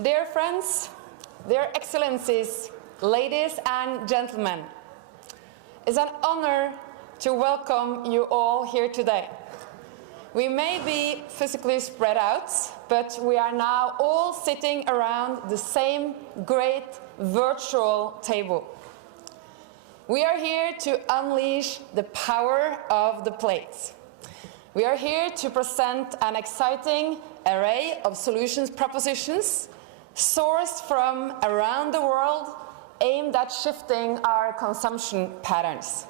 Dear friends, dear excellencies, ladies and gentlemen, it's an honor to welcome you all here today. We may be physically spread out, but we are now all sitting around the same great virtual table. We are here to unleash the power of the plate. We are here to present an exciting array of solutions propositions sourced from around the world aimed at shifting our consumption patterns.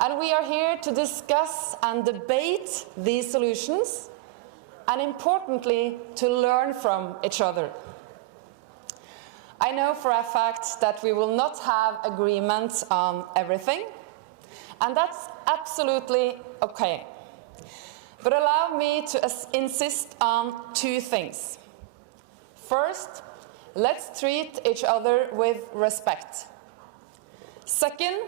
And we are here to discuss and debate these solutions and, importantly, to learn from each other. I know for a fact that we will not have agreement on everything, and that's absolutely okay. But allow me to insist on two things. First, let's treat each other with respect. Second,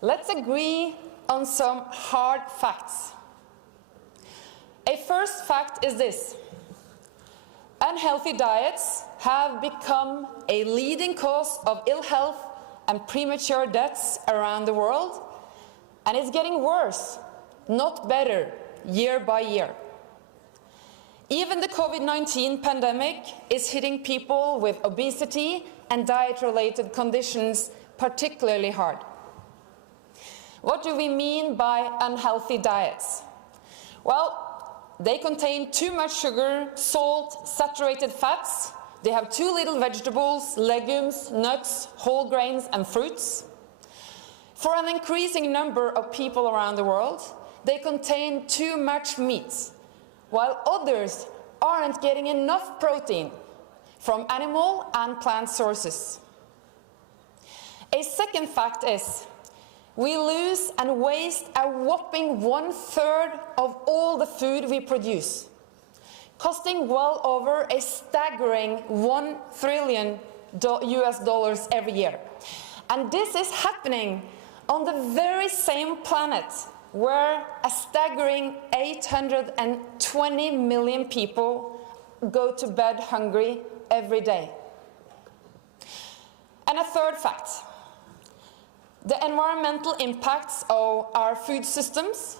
let's agree on some hard facts. A first fact is this: unhealthy diets have become a leading cause of ill health and premature deaths around the world, and it's getting worse, not better, year by year. Even the COVID-19 pandemic is hitting people with obesity and diet-related conditions particularly hard. What do we mean by unhealthy diets? Well, they contain too much sugar, salt, saturated fats. They have too little vegetables, legumes, nuts, whole grains, and fruits. For an increasing number of people around the world, they contain too much meat, while others aren't getting enough protein from animal and plant sources. A second fact is we lose and waste a whopping 1/3 of all the food we produce, costing well over a staggering $1 trillion every year. And this is happening on the very same planet where a staggering 820 million people go to bed hungry every day. And a third fact: the environmental impacts of our food systems,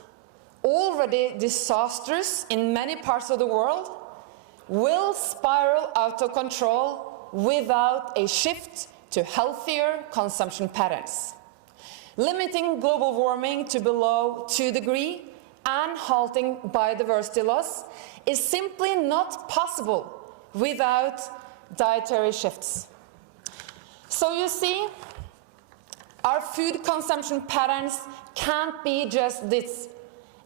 already disastrous in many parts of the world, will spiral out of control without a shift to healthier consumption patterns. Limiting global warming to below 2 degrees and halting biodiversity loss is simply not possible without dietary shifts. So you see, our food consumption patterns can't be just this,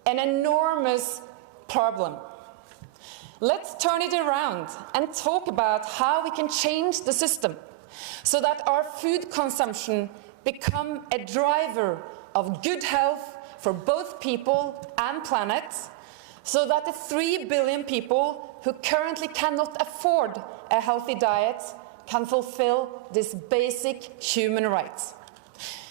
an enormous problem. Let's turn it around and talk about how we can change the system so that our food consumption become a driver of good health for both people and planet, so that the 3 billion people who currently cannot afford a healthy diet can fulfill this basic human right.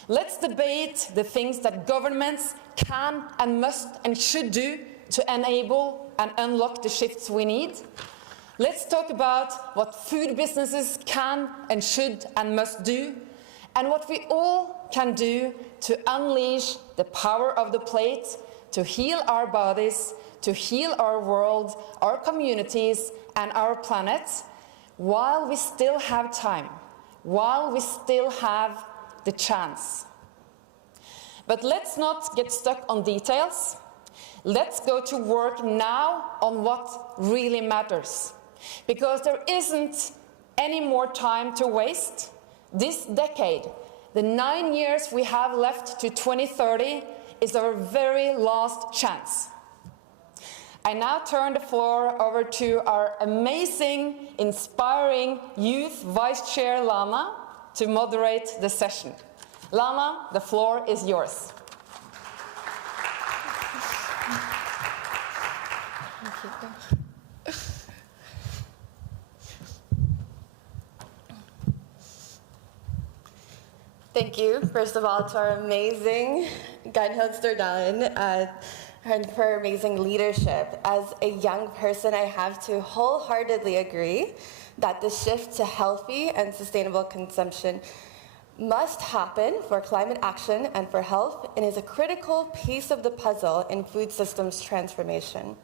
Let's debate the things that governments can and must and should do to enable and unlock the shifts we need. Let's talk about what food businesses can and should and must do, and what we all can do to unleash the power of the plate, to heal our bodies, to heal our world, our communities, and our planet, while we still have time, while we still have the chance. But let's not get stuck on details. Let's go to work now on what really matters, because there isn't any more time to waste. This decade, the 9 years we have left to 2030, is our very last chance. I now turn the floor over to our amazing, inspiring youth Vice Chair Lana to moderate the session. Lana, the floor is yours. Thank you, first of all, to our amazing Guide Stordalen. and for her amazing leadership. As a young person, I have to wholeheartedly agree that the shift to healthy and sustainable consumption must happen for climate action and for health, and is a critical piece of the puzzle in food systems transformation.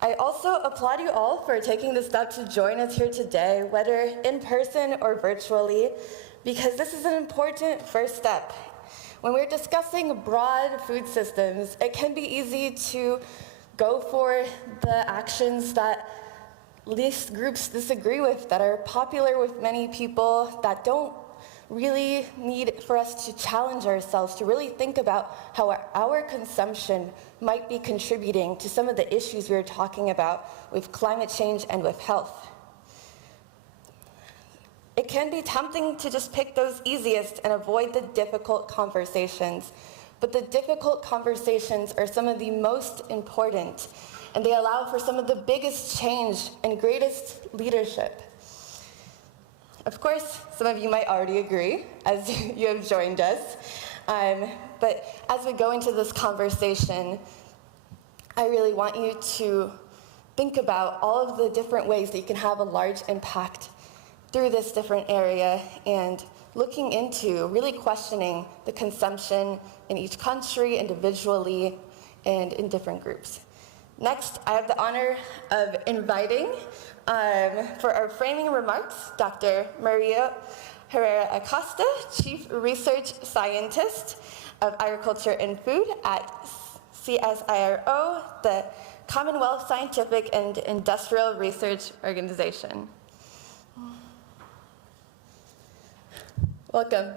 I also applaud you all for taking the step to join us here today, whether in person or virtually, because this is an important first step. When we're discussing broad food systems, it can be easy to go for the actions that least groups disagree with, that are popular with many people, that don't really need for us to challenge ourselves to really think about how our consumption might be contributing to some of the issues we were talking about with climate change and with health. It can be tempting to just pick those easiest and avoid the difficult conversations, but the difficult conversations are some of the most important, and they allow for some of the biggest change and greatest leadership. Of course, some of you might already agree, as you have joined us. But as we go into this conversation, I really want you to think about all of the different ways that you can have a large impact through this different area, and looking into really questioning the consumption in each country, individually, and in different groups. Next, I have the honor of inviting, for our framing remarks, Dr. Maria Herrera Acosta, Chief Research Scientist of Agriculture and Food at CSIRO, the Commonwealth Scientific and Industrial Research Organization. Welcome.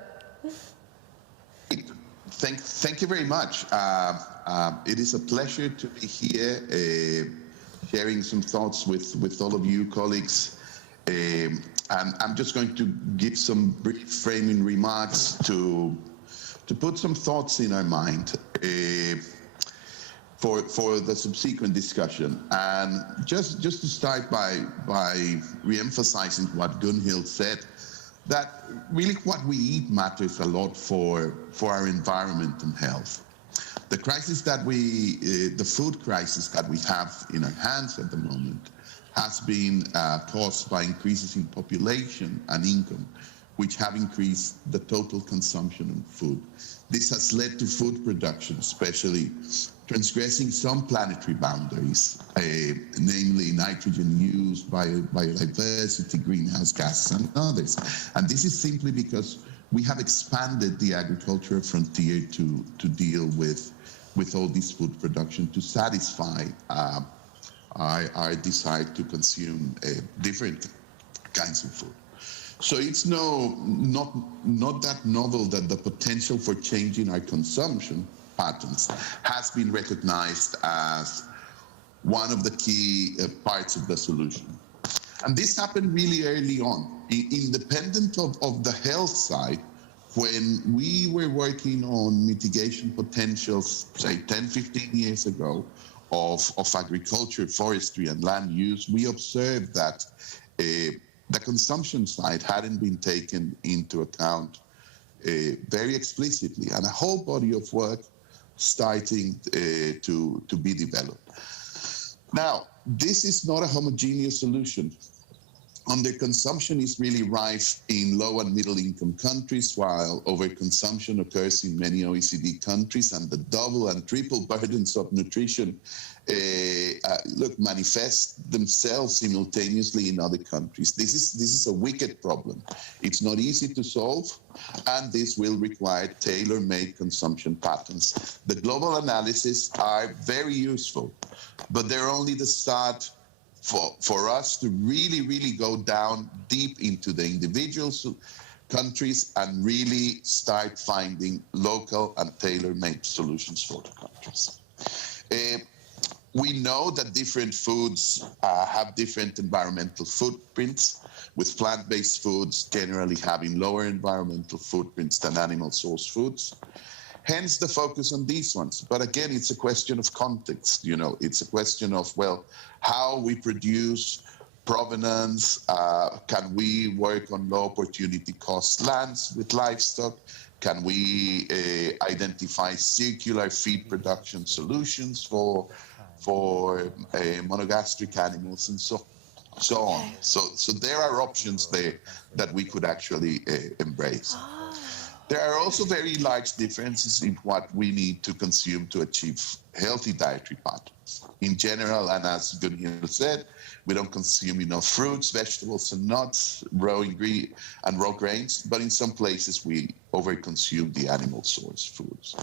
Thank you very much. It is a pleasure to be here, sharing some thoughts with all of you colleagues. And I'm just going to give some brief framing remarks to put some thoughts in our mind for the subsequent discussion. And just to start by re-emphasizing what Gunhild said, that really what we eat matters a lot for our environment and health. The crisis that the food crisis that we have in our hands at the moment has been caused by increases in population and income, which have increased the total consumption of food. This has led to food production, especially transgressing some planetary boundaries, namely nitrogen use, biodiversity, greenhouse gases, and others. And this is simply because we have expanded the agricultural frontier to deal with all this food production to satisfy our desire to consume different kinds of food. So it's not that novel that the potential for changing our consumption patterns has been recognized as one of the key parts of the solution. And this happened really early on, independent of the health side. When we were working on mitigation potentials, say 10, 15 years ago, of agriculture, forestry, and land use, we observed that the consumption side hadn't been taken into account very explicitly, and a whole body of work starting to be developed. Now, this is not a homogeneous solution. Underconsumption is really rife in low and middle income countries, while overconsumption occurs in many OECD countries, and the double and triple burdens of nutrition manifest themselves simultaneously in other countries. This is a wicked problem. It's not easy to solve, and this will require tailor-made consumption patterns. The global analyses are very useful, but they're only the start for us to really go down deep into the individual countries and really start finding local and tailor-made solutions for the countries. We know that different foods have different environmental footprints, with plant-based foods generally having lower environmental footprints than animal-sourced foods. Hence the focus on these ones. But again, it's a question of context. It's a question of, well, how we produce provenance? Can we work on low opportunity cost lands with livestock? Can we identify circular feed production solutions for monogastric animals and so on? So there are options there that we could actually embrace. There are also very large differences in what we need to consume to achieve healthy dietary patterns. In general, and as Gunhild said, we don't consume enough fruits, vegetables, and nuts, raw grains, but in some places we overconsume the animal source foods.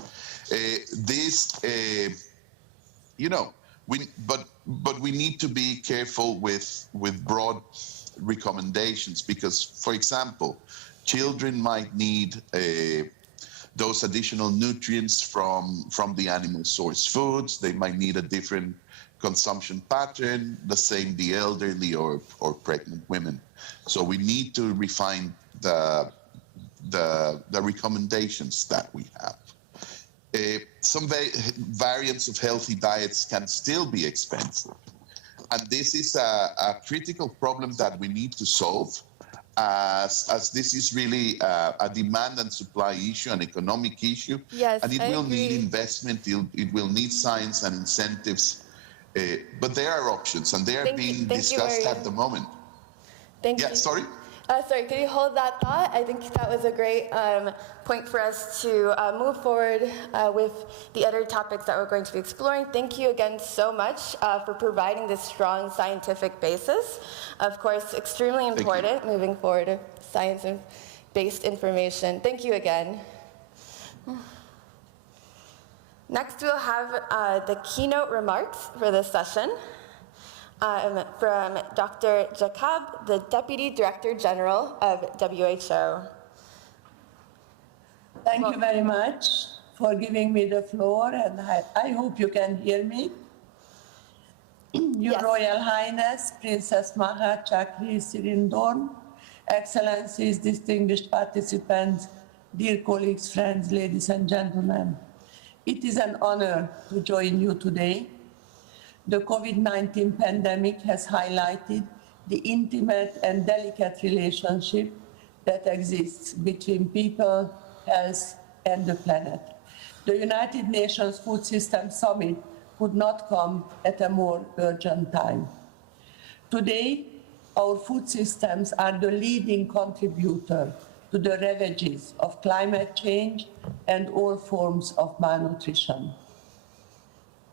But we need to be careful with broad recommendations because, for example, children might need those additional nutrients from the animal source foods. They might need a different consumption pattern, the same the elderly or pregnant women. So we need to refine the recommendations that we have. Some variants of healthy diets can still be expensive. And this is a critical problem that we need to solve as this is really a demand and supply issue, an economic issue. Yes, and it I will agree. need investment, it will need science and incentives. But there are options, and they are being discussed at the moment. Thank Yeah, you. sorry? Sorry, could you hold that thought? I think that was a great point for us to move forward with the other topics that we're going to be exploring. Thank you again so much for providing this strong scientific basis. Of course, extremely important moving forward, science-based information. Thank you again. Next, we'll have the keynote remarks for this session. From Dr. Jacob, the Deputy Director General of WHO. Thank you very much for giving me the floor, and I hope you can hear me. Your Yes. Royal Highness, Princess Maha Chakri Sirindorn, Excellencies, distinguished participants, dear colleagues, friends, ladies and gentlemen. It is an honor to join you today. The COVID-19 pandemic has highlighted the intimate and delicate relationship that exists between people, health, and the planet. The United Nations Food System Summit could not come at a more urgent time. Today, our food systems are the leading contributor to the ravages of climate change and all forms of malnutrition.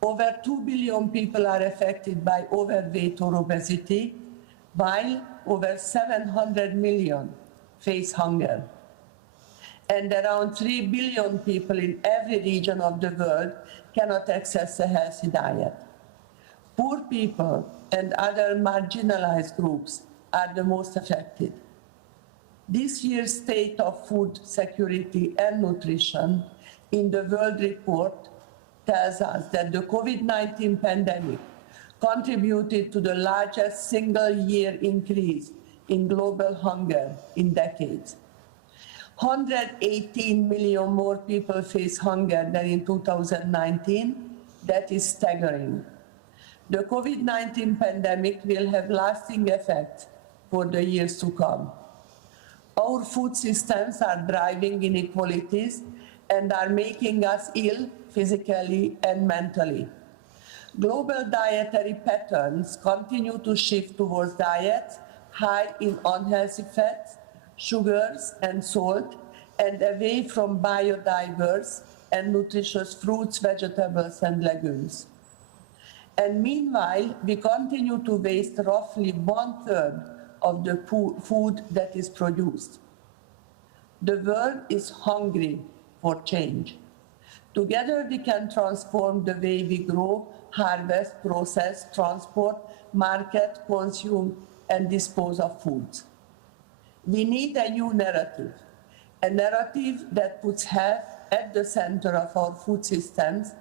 Over 2 billion people are affected by overweight or obesity, while over 700 million face hunger. And around 3 billion people in every region of the world cannot access a healthy diet. Poor people and other marginalized groups are the most affected. This year's State of Food Security and Nutrition in the World Report tells us that the COVID-19 pandemic contributed to the largest single-year increase in global hunger in decades. 118 million more people face hunger than in 2019. That is staggering. The COVID-19 pandemic will have lasting effects for the years to come. Our food systems are driving inequalities and are making us ill physically and mentally. Global dietary patterns continue to shift towards diets high in unhealthy fats, sugars, and salt, and away from biodiverse and nutritious fruits, vegetables, and legumes. And meanwhile, we continue to waste roughly 1/3 of the food that is produced. The world is hungry for change. Together, we can transform the way we grow, harvest, process, transport, market, consume, and dispose of foods. We need a new narrative, a narrative that puts health at the center of our food systems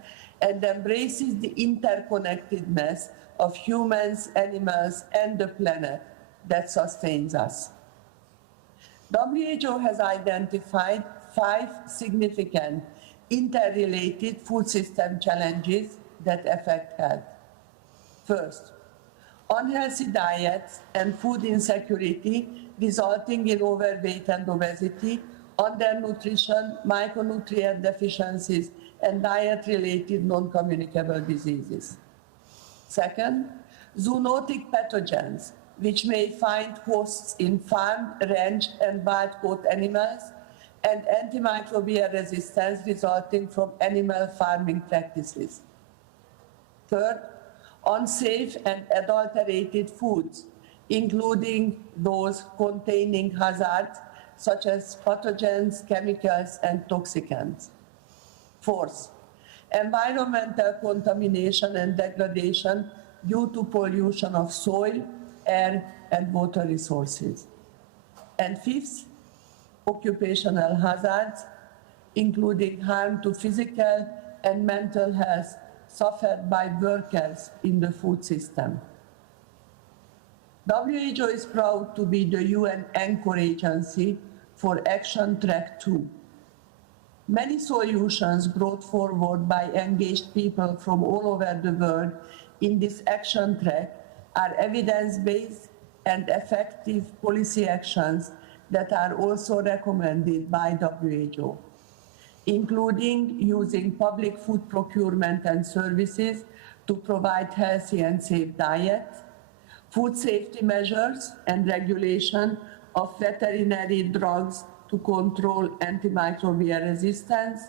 and embraces the interconnectedness of humans, animals, and the planet that sustains us. WHO has identified 5 significant interrelated food system challenges that affect health. First, unhealthy diets and food insecurity resulting in overweight and obesity, undernutrition, micronutrient deficiencies, and diet-related non-communicable diseases. Second, zoonotic pathogens, which may find hosts in farmed, ranch, and wild-caught animals, and antimicrobial resistance resulting from animal farming practices. Third, unsafe and adulterated foods, including those containing hazards such as pathogens, chemicals, and toxicants. Fourth, environmental contamination and degradation due to pollution of soil, air, and water resources. And fifth, occupational hazards, including harm to physical and mental health suffered by workers in the food system. WHO is proud to be the UN anchor agency for Action Track 2. Many solutions brought forward by engaged people from all over the world in this action track are evidence-based and effective policy actions that are also recommended by WHO, including using public food procurement and services to provide healthy and safe diets, food safety measures and regulation of veterinary drugs to control antimicrobial resistance,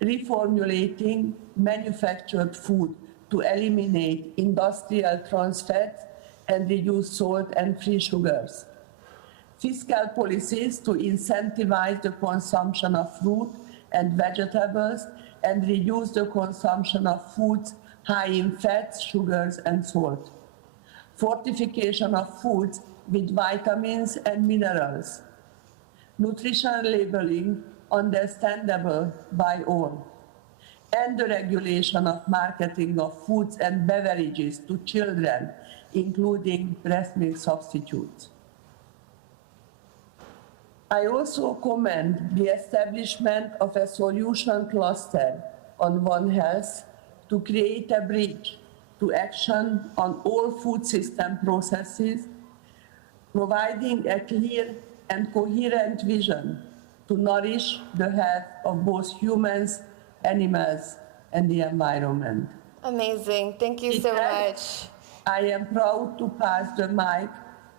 reformulating manufactured food to eliminate industrial trans fats and reduce salt and free sugars, fiscal policies to incentivize the consumption of fruit and vegetables and reduce the consumption of foods high in fats, sugars, and salt, fortification of foods with vitamins and minerals, nutrition labeling understandable by all, and the regulation of marketing of foods and beverages to children, including breast milk substitutes. I also commend the establishment of a solution cluster on One Health to create a bridge to action on all food system processes, providing a clear and coherent vision to nourish the health of both humans, animals, and the environment. Amazing. Thank you so much. I am proud to pass the mic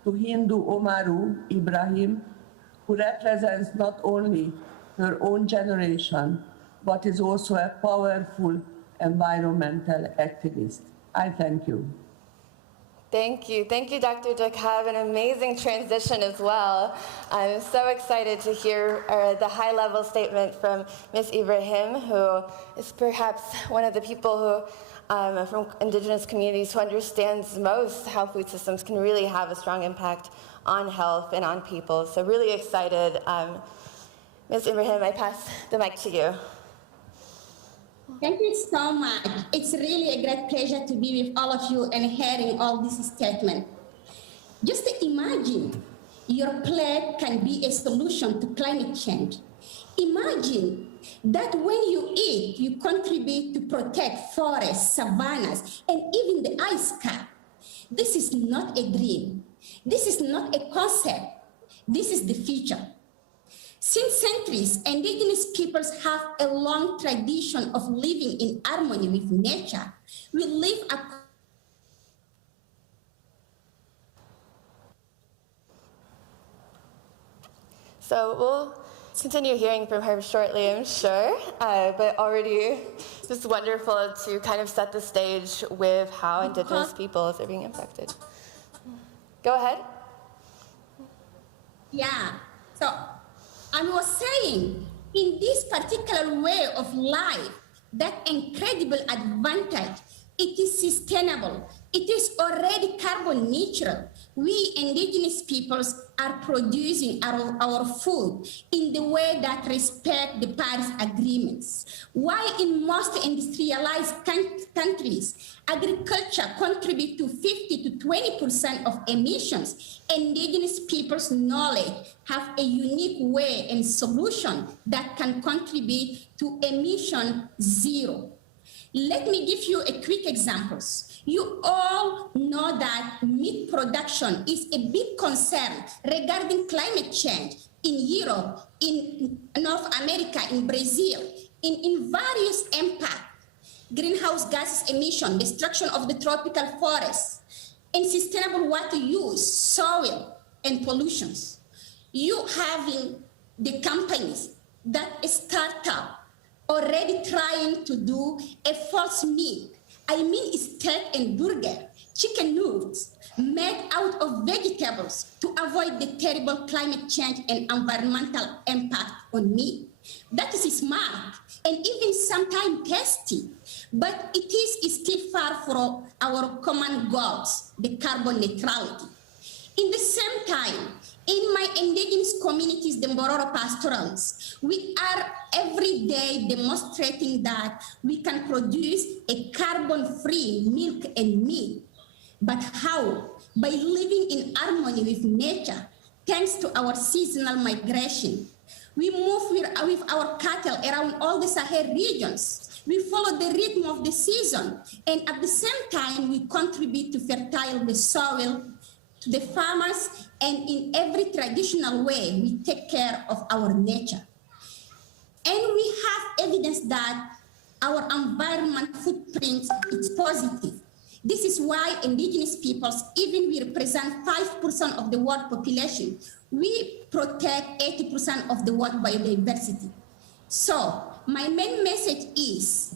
to Hindu Omaru Ibrahim, who represents not only her own generation, but is also a powerful environmental activist. I thank you. Thank you. Thank you, Dr. Jakab. An amazing transition as well. I'm so excited to hear the high-level statement from Ms. Ibrahim, who is perhaps one of the people who, from indigenous communities, who understands most how food systems can really have a strong impact on health and on people. So really excited. Ms. Ibrahim, I pass the mic to you. Thank you so much. It's really a great pleasure to be with all of you and hearing all these statements. Just imagine your plate can be a solution to climate change. Imagine that when you eat, you contribute to protect forests, savannas, and even the ice cap. This is not a dream. This is not a concept. This is the future. Since centuries, indigenous peoples have a long tradition of living in harmony with nature. We live So we'll continue hearing from her shortly, I'm sure, but already just wonderful to kind of set the stage with how indigenous peoples are being impacted. Go ahead. Yeah, so I was saying, in this particular way of life, that incredible advantage, it is sustainable. It is already carbon neutral. We indigenous peoples are producing our food in the way that respect the Paris agreements. While in most industrialized countries, agriculture contributes to 50 to 20% of emissions, indigenous people's knowledge have a unique way and solution that can contribute to emission zero. Let me give you a quick examples. You all know that meat production is a big concern regarding climate change in Europe, in North America, in Brazil, in various impact, greenhouse gases emission, destruction of the tropical forests, unsustainable water use, soil, and pollutions. You having the companies that start up already trying to do a false meat. I mean steak and burger, chicken nuggets made out of vegetables to avoid the terrible climate change and environmental impact on meat. That is smart and even sometimes tasty, but it is still far from our common goals, the carbon neutrality. In the same time, in my indigenous communities, the Mbororo pastoralists, we are every day demonstrating that we can produce a carbon-free milk and meat. But how? By living in harmony with nature, thanks to our seasonal migration. We move with our cattle around all the Sahel regions. We follow the rhythm of the season, and at the same time, we contribute to fertile the soil, to the farmers, and in every traditional way, we take care of our nature. And we have evidence that our environment footprint is positive. This is why indigenous peoples, even we represent 5% of the world population, we protect 80% of the world biodiversity. So my main message is,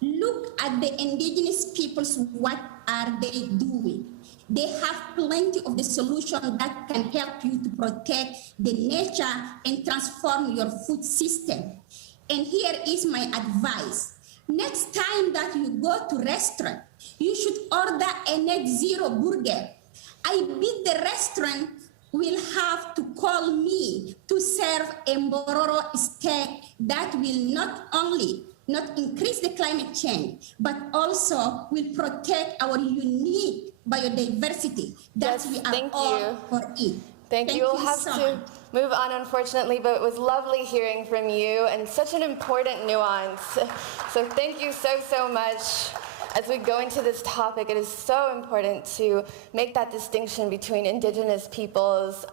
look at the indigenous peoples, what are they doing? They have plenty of the solution that can help you to protect the nature and transform your food system. And here is my advice. Next time that you go to restaurant, you should order a net zero burger. I bet the restaurant will have to call me to serve a Mbororo steak that will not only not increase the climate change, but also will protect our unique biodiversity that we are all for it. Thank you. We'll have so to much. move on, unfortunately, but it was lovely hearing from you and such an important nuance. So thank you so, so much. As we go into this topic, it is so important to make that distinction between indigenous peoples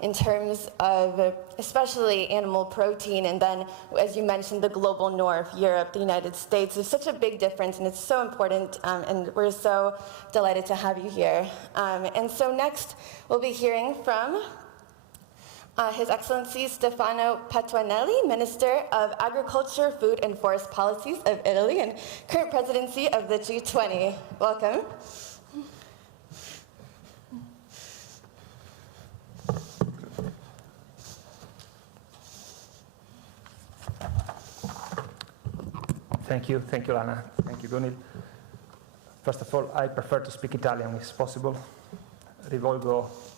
in terms of especially animal protein, and then, as you mentioned, the global north, Europe, the United States. There's such a big difference, and it's so important, and we're so delighted to have you here. And so next, we'll be hearing from His Excellency Stefano Patuanelli, Minister of Agriculture, Food and Forest Policies of Italy and current presidency of the G20. Welcome. Thank you, Lana. Thank you, Gunil. First of all, I prefer to speak Italian if possible. Rivolgo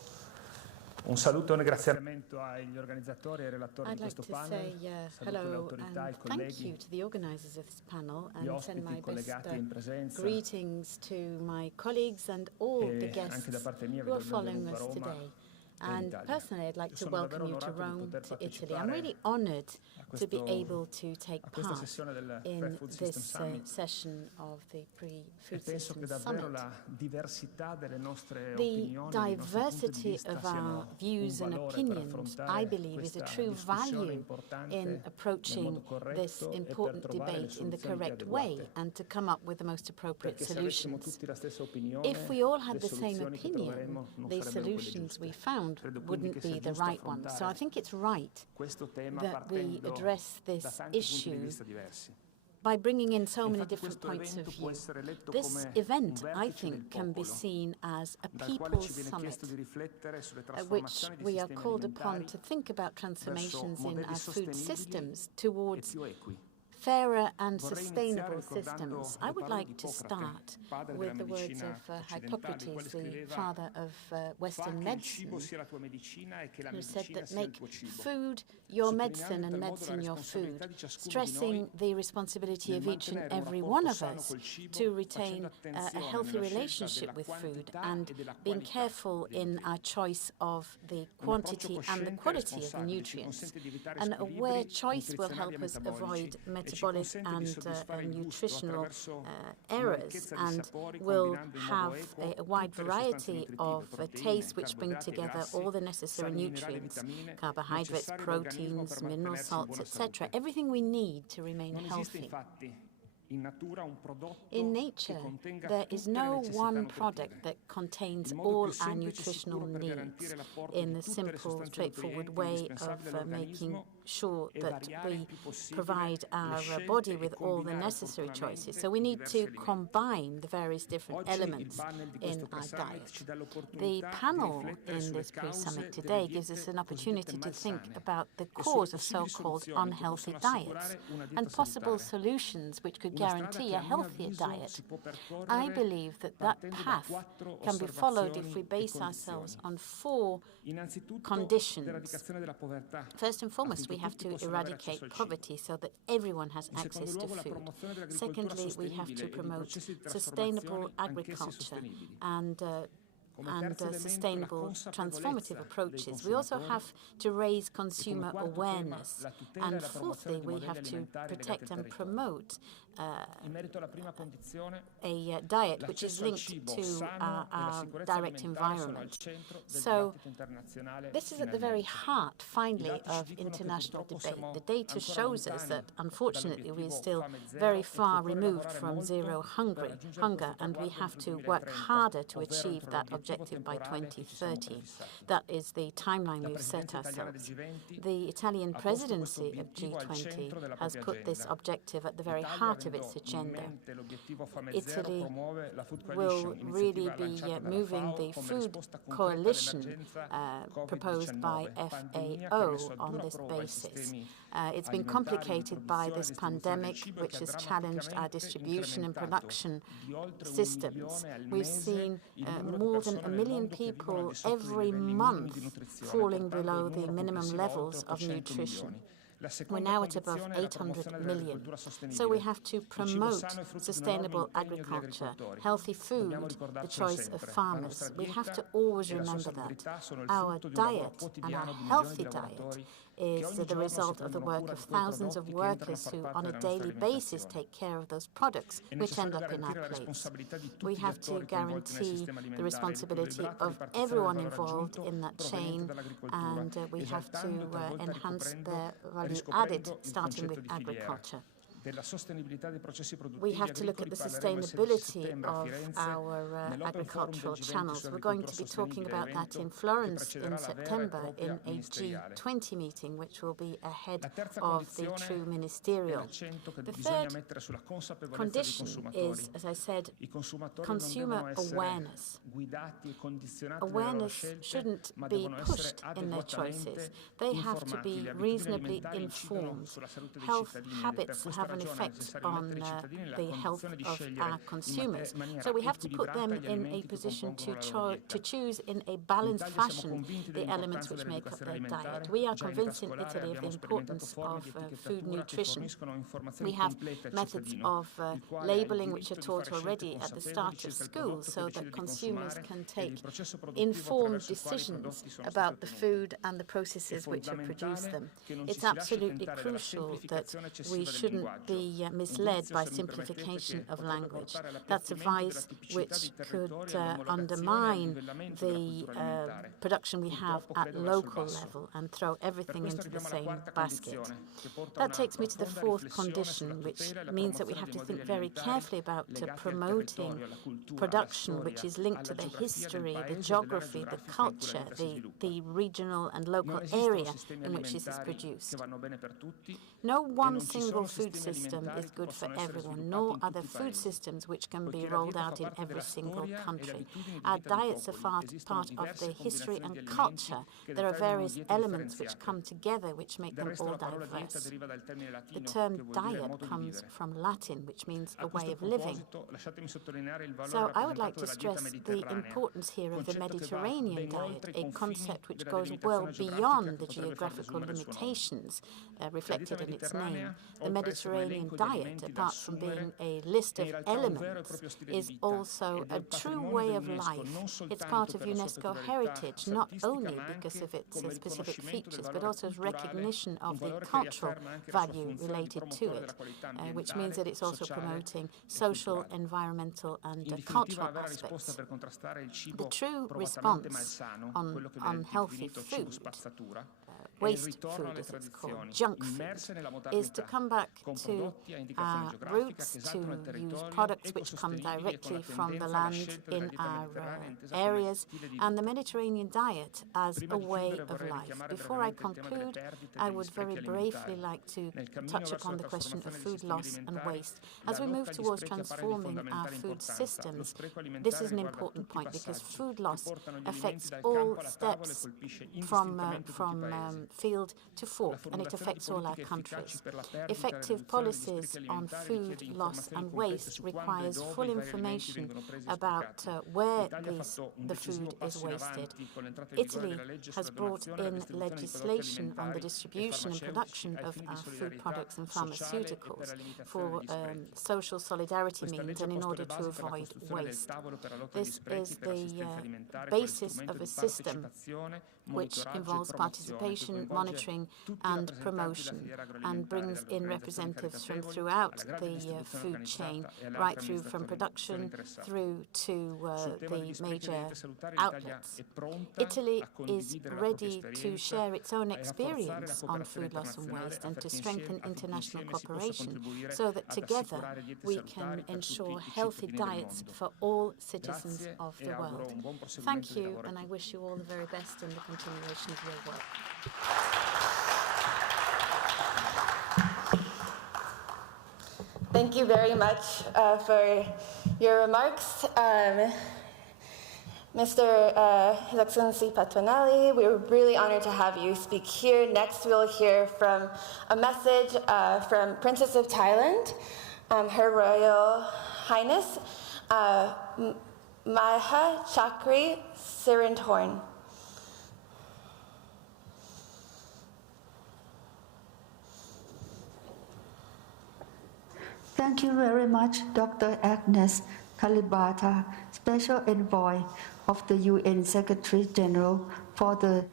un saluto e un ringraziamento agli organizzatori e ai relatori di questo panel. Saluto le autorità, i Thank you colleghi, to the organizers of this panel gli and send ospiti, my i collegati best in presenza. greetings to my colleagues and all the guests anche da parte mia, who are vedo il following benvenuto a us Roma today. e in And Italia. personally, I'd like Io to sono welcome davvero you to onorato di Rome, poter to Italy. I'm partecipare really honored to be questo- able to take a questa part sessione del in Food System this Summit. session of the E Pre-Food penso che System davvero Summit. la diversità delle nostre The opinioni, dei nostri punti di diversity vista of our siano views un and valore per opinions, affrontare I believe, is a questa true discussione value importante in nel approaching modo corretto this e per important trovare le debate in the soluzioni più correct way adeguate. and to come up with the most appropriate Perché se avessimo solutions. tutti la stessa opinione, If we all had le the same soluzioni che opinion, troveremmo non the sarebbero quelle solutions we giuste. found Credo quindi wouldn't che sia be the giusto right ones. So I affrontare think it's right questo tema that we partendo address da this tanti punti di issue vista diversi. by bringing in so many Infatti different questo points of evento può view. essere letto This come un event, I vertice del think, can be popolo, seen as a dal quale people's ci viene summit, chiesto di riflettere sulle at which trasformazioni dei we are sistemi called upon alimentari to think about transformations in modelli our food sostenibili systems e towards più equi. fairer and Vorrei sustainable iniziare ricordando systems. I le would parole like di to Ippocrate, start padre with della the words medicina of occidentale, il Hippocrates, quale the scriveva: father of fa Western che il cibo medicine, sia la tua medicina e che la who said medicina that sia il make tuo cibo. food your Sottolineando medicine in and tal modo la medicine your responsabilità food, di ciascuno di stressing noi the responsibility nel of each and mantenere un every rapporto one of sano us col cibo, to retain facendo a attenzione healthy nella scelta relationship della with food quantità and e della being qualità careful dei in nutrienti. our choice of the Un approccio quantity and the cosciente e quality of the responsabile ci nutrients. consente di evitare An aware squilibri choice will nutrizionali help e us avoid metabolici e metabolic and nutritional errors, and will have a wide variety of tastes which bring together all the necessary nutrients, carbohydrates, proteins, mineral salts, etc. Everything we need to remain healthy. In nature, there is no one product that contains all our nutritional needs in the simple, straightforward way of making sure that we provide our body with all the necessary choices. So we need to combine the various different elements in our diet. The panel in this pre-summit today gives us an opportunity to think about the cause of so-called unhealthy diets and possible solutions which could guarantee a healthier diet. I believe that that path can be followed if we base ourselves on 4 conditions. First and foremost, we have to eradicate poverty so that everyone has access to food. Secondly, we have to promote sustainable agriculture and sustainable transformative approaches. We also have to raise consumer awareness. And fourthly, we have to protect and promote a diet which is linked to our direct environment. So this is at the very heart, finally, of international debate. The data shows us that, unfortunately, we are still very far removed from zero hunger, and we have to work harder to achieve that objective by 2030. That is the timeline we've set ourselves. The Italian presidency of G20 has put this objective at the very heart of its agenda. Italy will really be moving the food coalition proposed by FAO on this basis. It's been complicated by this pandemic, which has challenged our distribution and production systems. We've seen more than 1 million people every month falling below the minimum levels of nutrition. We're now at above 800 million. So we have to promote sustainable agriculture, healthy food, the choice of farmers. We have to always remember that. Our diet and our healthy diet is the result of the work of thousands of workers who on a daily basis take care of those products which end up in our plates. We have to guarantee the responsibility of everyone involved in that chain, and we have to enhance their value added, starting with agriculture. We have to look at the sustainability of our agricultural channels. We're going to be talking about that in Florence in September in a G20 meeting, which will be ahead of the true ministerial. The third condition is, as I said, consumer awareness. Awareness shouldn't be pushed in their choices. They have to be reasonably informed. Health habits have an effect on the health of our consumers. So we have to put them in a position to choose in a balanced fashion the elements which make up their diet. We are convinced in Italy of the importance of food nutrition. We have methods of labeling which are taught already at the start of school so that consumers can take informed decisions about the food and the processes which have produced them. It's absolutely crucial that we shouldn't be misled by simplification of language. That's a vice which could undermine the production we have at local level and throw everything into the same basket. That takes me to the fourth condition, which means that we have to think very carefully about promoting production which is linked to the history, the geography, the culture, the regional and local area in which this is produced. No one single food system is good for everyone, nor are there food systems which can be rolled out in every single country. Our diets are part of the history and culture. There are various elements which come together which make them all diverse. The term diet comes from Latin, which means a way of living. So I would like to stress the importance here of the Mediterranean diet, a concept which goes well beyond the geographical limitations reflected in its name. The Mediterranean Mediterranean diet, apart from being a list of elements, is also a true way of life. It's part of UNESCO heritage, not only because of its specific features, but also as recognition of the cultural value related to it, which means that it's also promoting social, environmental, and cultural aspects. The true response on unhealthy food, waste food as it's called, junk food, is to come back to our roots, to use products which come directly from the land in our areas, and the Mediterranean diet as a way of life. Before I conclude, I would very briefly like to touch upon the question of food loss and waste. As we move towards transforming our food systems, this is an important point because food loss affects all steps from field to fork, and it affects all our countries. Effective policies on food loss and waste requires full information about where the food is wasted. Italy has brought in legislation on the distribution and production of our food products and pharmaceuticals for social solidarity means and in order to avoid waste. This is the basis of a system which involves participation, monitoring and promotion, and brings in representatives from throughout the food chain, right through from production through to the major outlets. Italy is ready to share its own experience on food loss and waste and to strengthen international cooperation so that together we can ensure healthy diets for all citizens of the world. Thank you, and I wish you all the very best in the continuation of your work. Thank you very much for your remarks. His Excellency Patronali, we're really honored to have you speak here. Next, we'll hear from a message from Princess of Thailand, Her Royal Highness Maha Chakri Sirinthorn. Thank you very much, Dr. Agnes Kalibata, Special Envoy of the UN Secretary General for the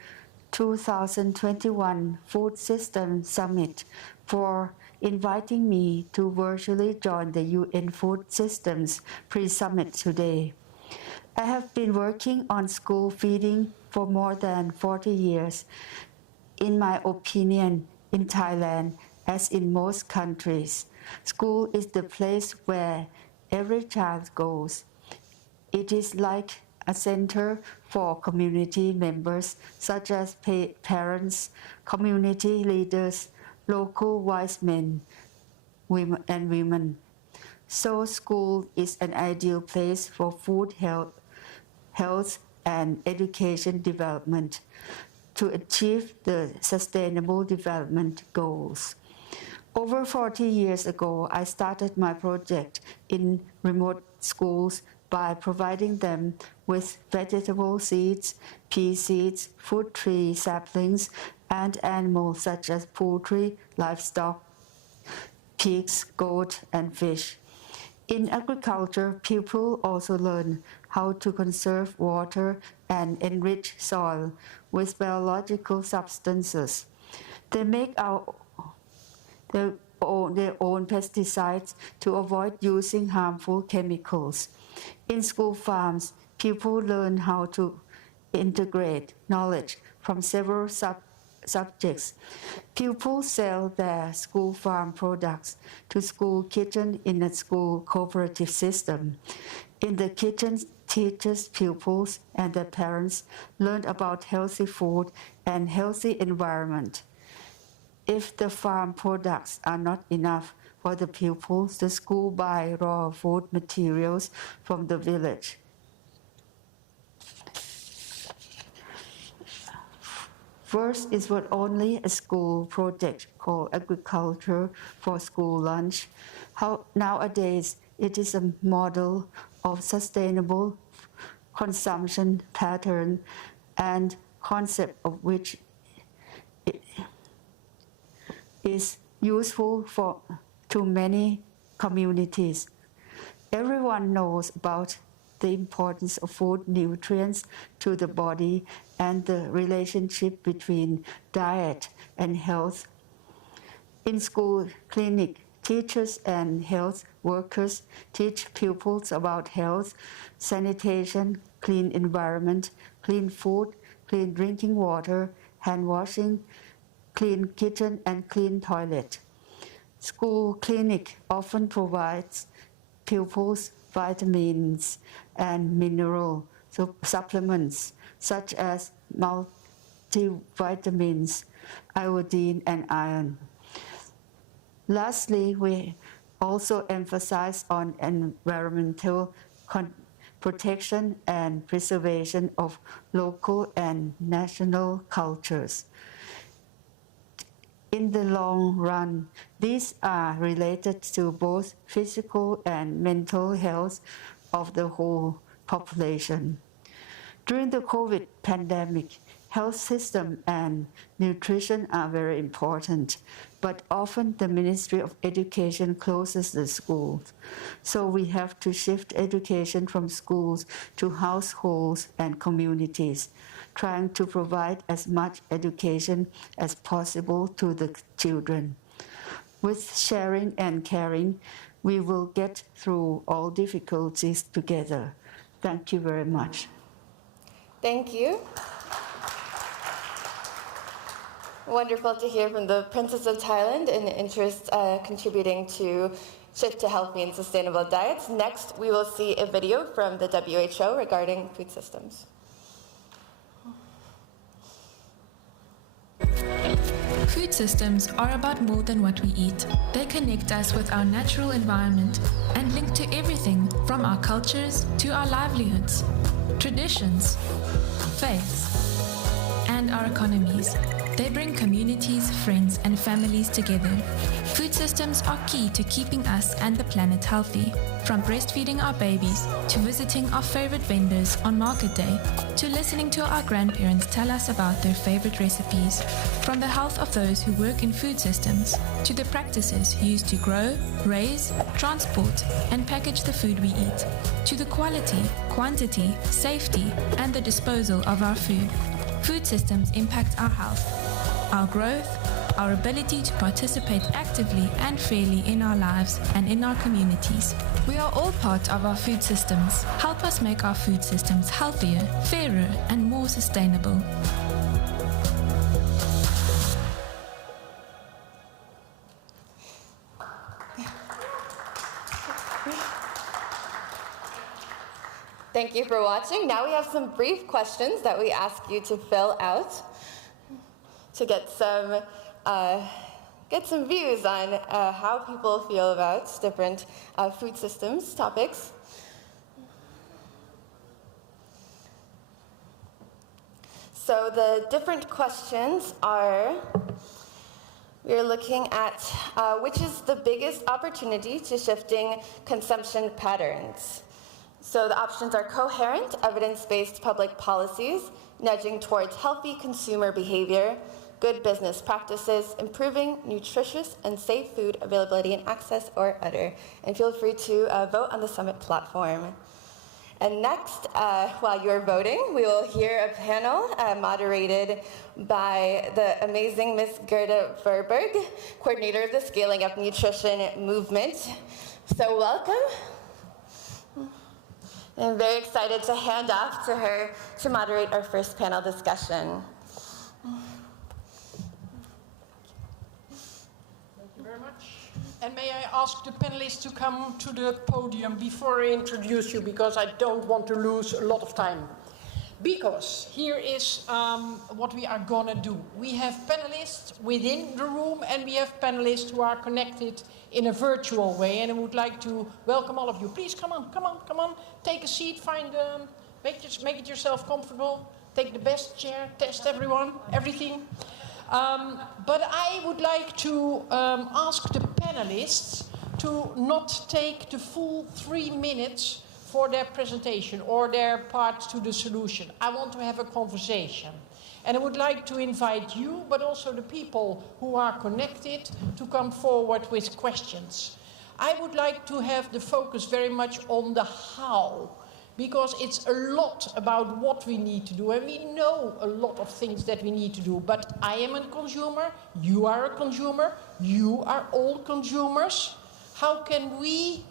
2021 Food System Summit, for inviting me to virtually join the UN Food Systems Pre-Summit today. I have been working on school feeding for more than 40 years. In my opinion, in Thailand, as in most countries, school is the place where every child goes. It is like a center for community members such as parents, community leaders, local wise men and women. So school is an ideal place for food health and education development to achieve the Sustainable Development Goals. Over 40 years ago, I started my project in remote schools by providing them with vegetable seeds, pea seeds, fruit tree saplings, and animals such as poultry, livestock, pigs, goat, and fish. In agriculture, pupils also learn how to conserve water and enrich soil with biological substances. They make their own pesticides to avoid using harmful chemicals. In school farms, pupils learn how to integrate knowledge from several subjects. Pupils sell their school farm products to school kitchen in a school cooperative system. In the kitchen, teachers, pupils, and their parents learn about healthy food and healthy environment. If the farm products are not enough for the pupils, the school buy raw food materials from the village. First is what only a school project called Agriculture for School Lunch. Nowadays, it is a model of sustainable consumption pattern and concept of which is useful for to many communities. Everyone knows about the importance of food nutrients to the body and the relationship between diet and health. In school, clinic, teachers and health workers teach pupils about health, sanitation, clean environment, clean food, clean drinking water, hand washing, clean kitchen and clean toilet. School clinic often provides pupils vitamins and mineral supplements such as multivitamins, iodine and iron. Lastly, we also emphasize on environmental protection and preservation of local and national cultures. In the long run, these are related to both physical and mental health of the whole population. During the COVID pandemic, health system and nutrition are very important, but often the Ministry of Education closes the schools. So we have to shift education from schools to households and communities, trying to provide as much education as possible to the children. With sharing and caring, we will get through all difficulties together. Thank you very much. Thank you. Wonderful to hear from the Princess of Thailand and interest contributing to shift to healthy and sustainable diets. Next, we will see a video from the WHO regarding food systems. Food systems are about more than what we eat. They connect us with our natural environment and link to everything from our cultures to our livelihoods, traditions, faiths, and our economies. They bring communities, friends, and families together. Food systems are key to keeping us and the planet healthy. From breastfeeding our babies, to visiting our favorite vendors on market day, to listening to our grandparents tell us about their favorite recipes. From the health of those who work in food systems, to the practices used to grow, raise, transport, and package the food we eat, to the quality, quantity, safety, and the disposal of our food. Food systems impact our health, our growth, our ability to participate actively and fairly in our lives and in our communities. We are all part of our food systems. Help us make our food systems healthier, fairer, and more sustainable. Thank you for watching. Now we have some brief questions that we ask you to fill out to get some views on how people feel about different food systems topics. So the different questions are, we're looking at which is the biggest opportunity to shifting consumption patterns. So the options are coherent, evidence-based public policies, nudging towards healthy consumer behavior, good business practices, improving nutritious and safe food availability and access, or other. And feel free to vote on the Summit platform. And next, while you're voting, we will hear a panel moderated by the amazing Miss Gerda Verberg, coordinator of the Scaling Up Nutrition movement. So welcome. I'm very excited to hand off to her to moderate our first panel discussion. Thank you very much. And may I ask the panelists to come to the podium before I introduce you, because I don't want to lose a lot of time. Because here is what we are gonna do. We have panelists within the room and we have panelists who are connected in a virtual way, and I would like to welcome all of you. Please come on, come on, come on. Take a seat, make it yourself comfortable. Take the best chair, test everything. But I would like to ask the panelists to not take the full 3 minutes for their presentation or their part to the solution. I want to have a conversation. And I would like to invite you, but also the people who are connected, to come forward with questions. I would like to have the focus very much on the how, because it's a lot about what we need to do, and we know a lot of things that we need to do, but I am a consumer, you are a consumer, you are all consumers. How can we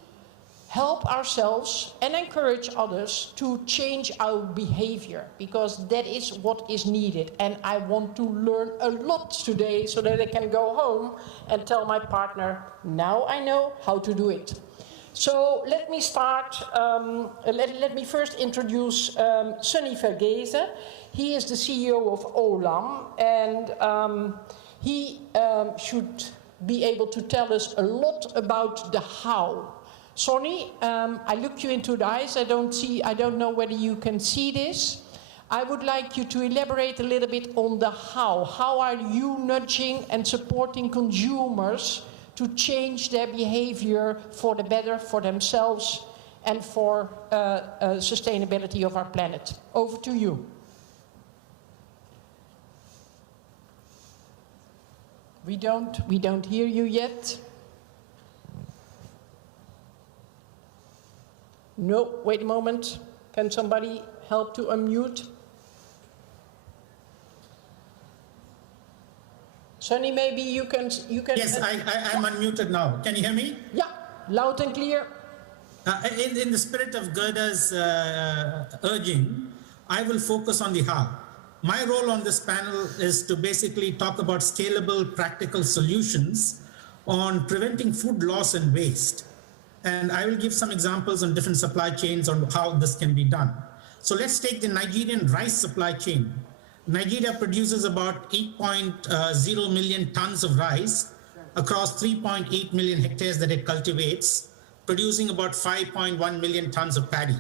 help ourselves and encourage others to change our behavior? Because that is what is needed, and I want to learn a lot today so that I can go home and tell my partner, now I know how to do it. So let me start, let me first introduce Sunny Vergese. He is the CEO of OLAM, and he should be able to tell us a lot about the how. Sonny, I looked you into the eyes. I don't know whether you can see this. I would like you to elaborate a little bit on the how. How are you nudging and supporting consumers to change their behavior for the better, for themselves, and for sustainability of our planet? Over to you. We don't hear you yet. No, wait a moment. Can somebody help to unmute? Sunny, maybe you can. Yes, I'm unmuted now. Can you hear me? Yeah, loud and clear. In the spirit of Gerda's urging, I will focus on the how. My role on this panel is to basically talk about scalable, practical solutions on preventing food loss and waste. And I will give some examples on different supply chains on how this can be done. So let's take the Nigerian rice supply chain. Nigeria produces about 8.0 million tons of rice across 3.8 million hectares that it cultivates, producing about 5.1 million tons of paddy.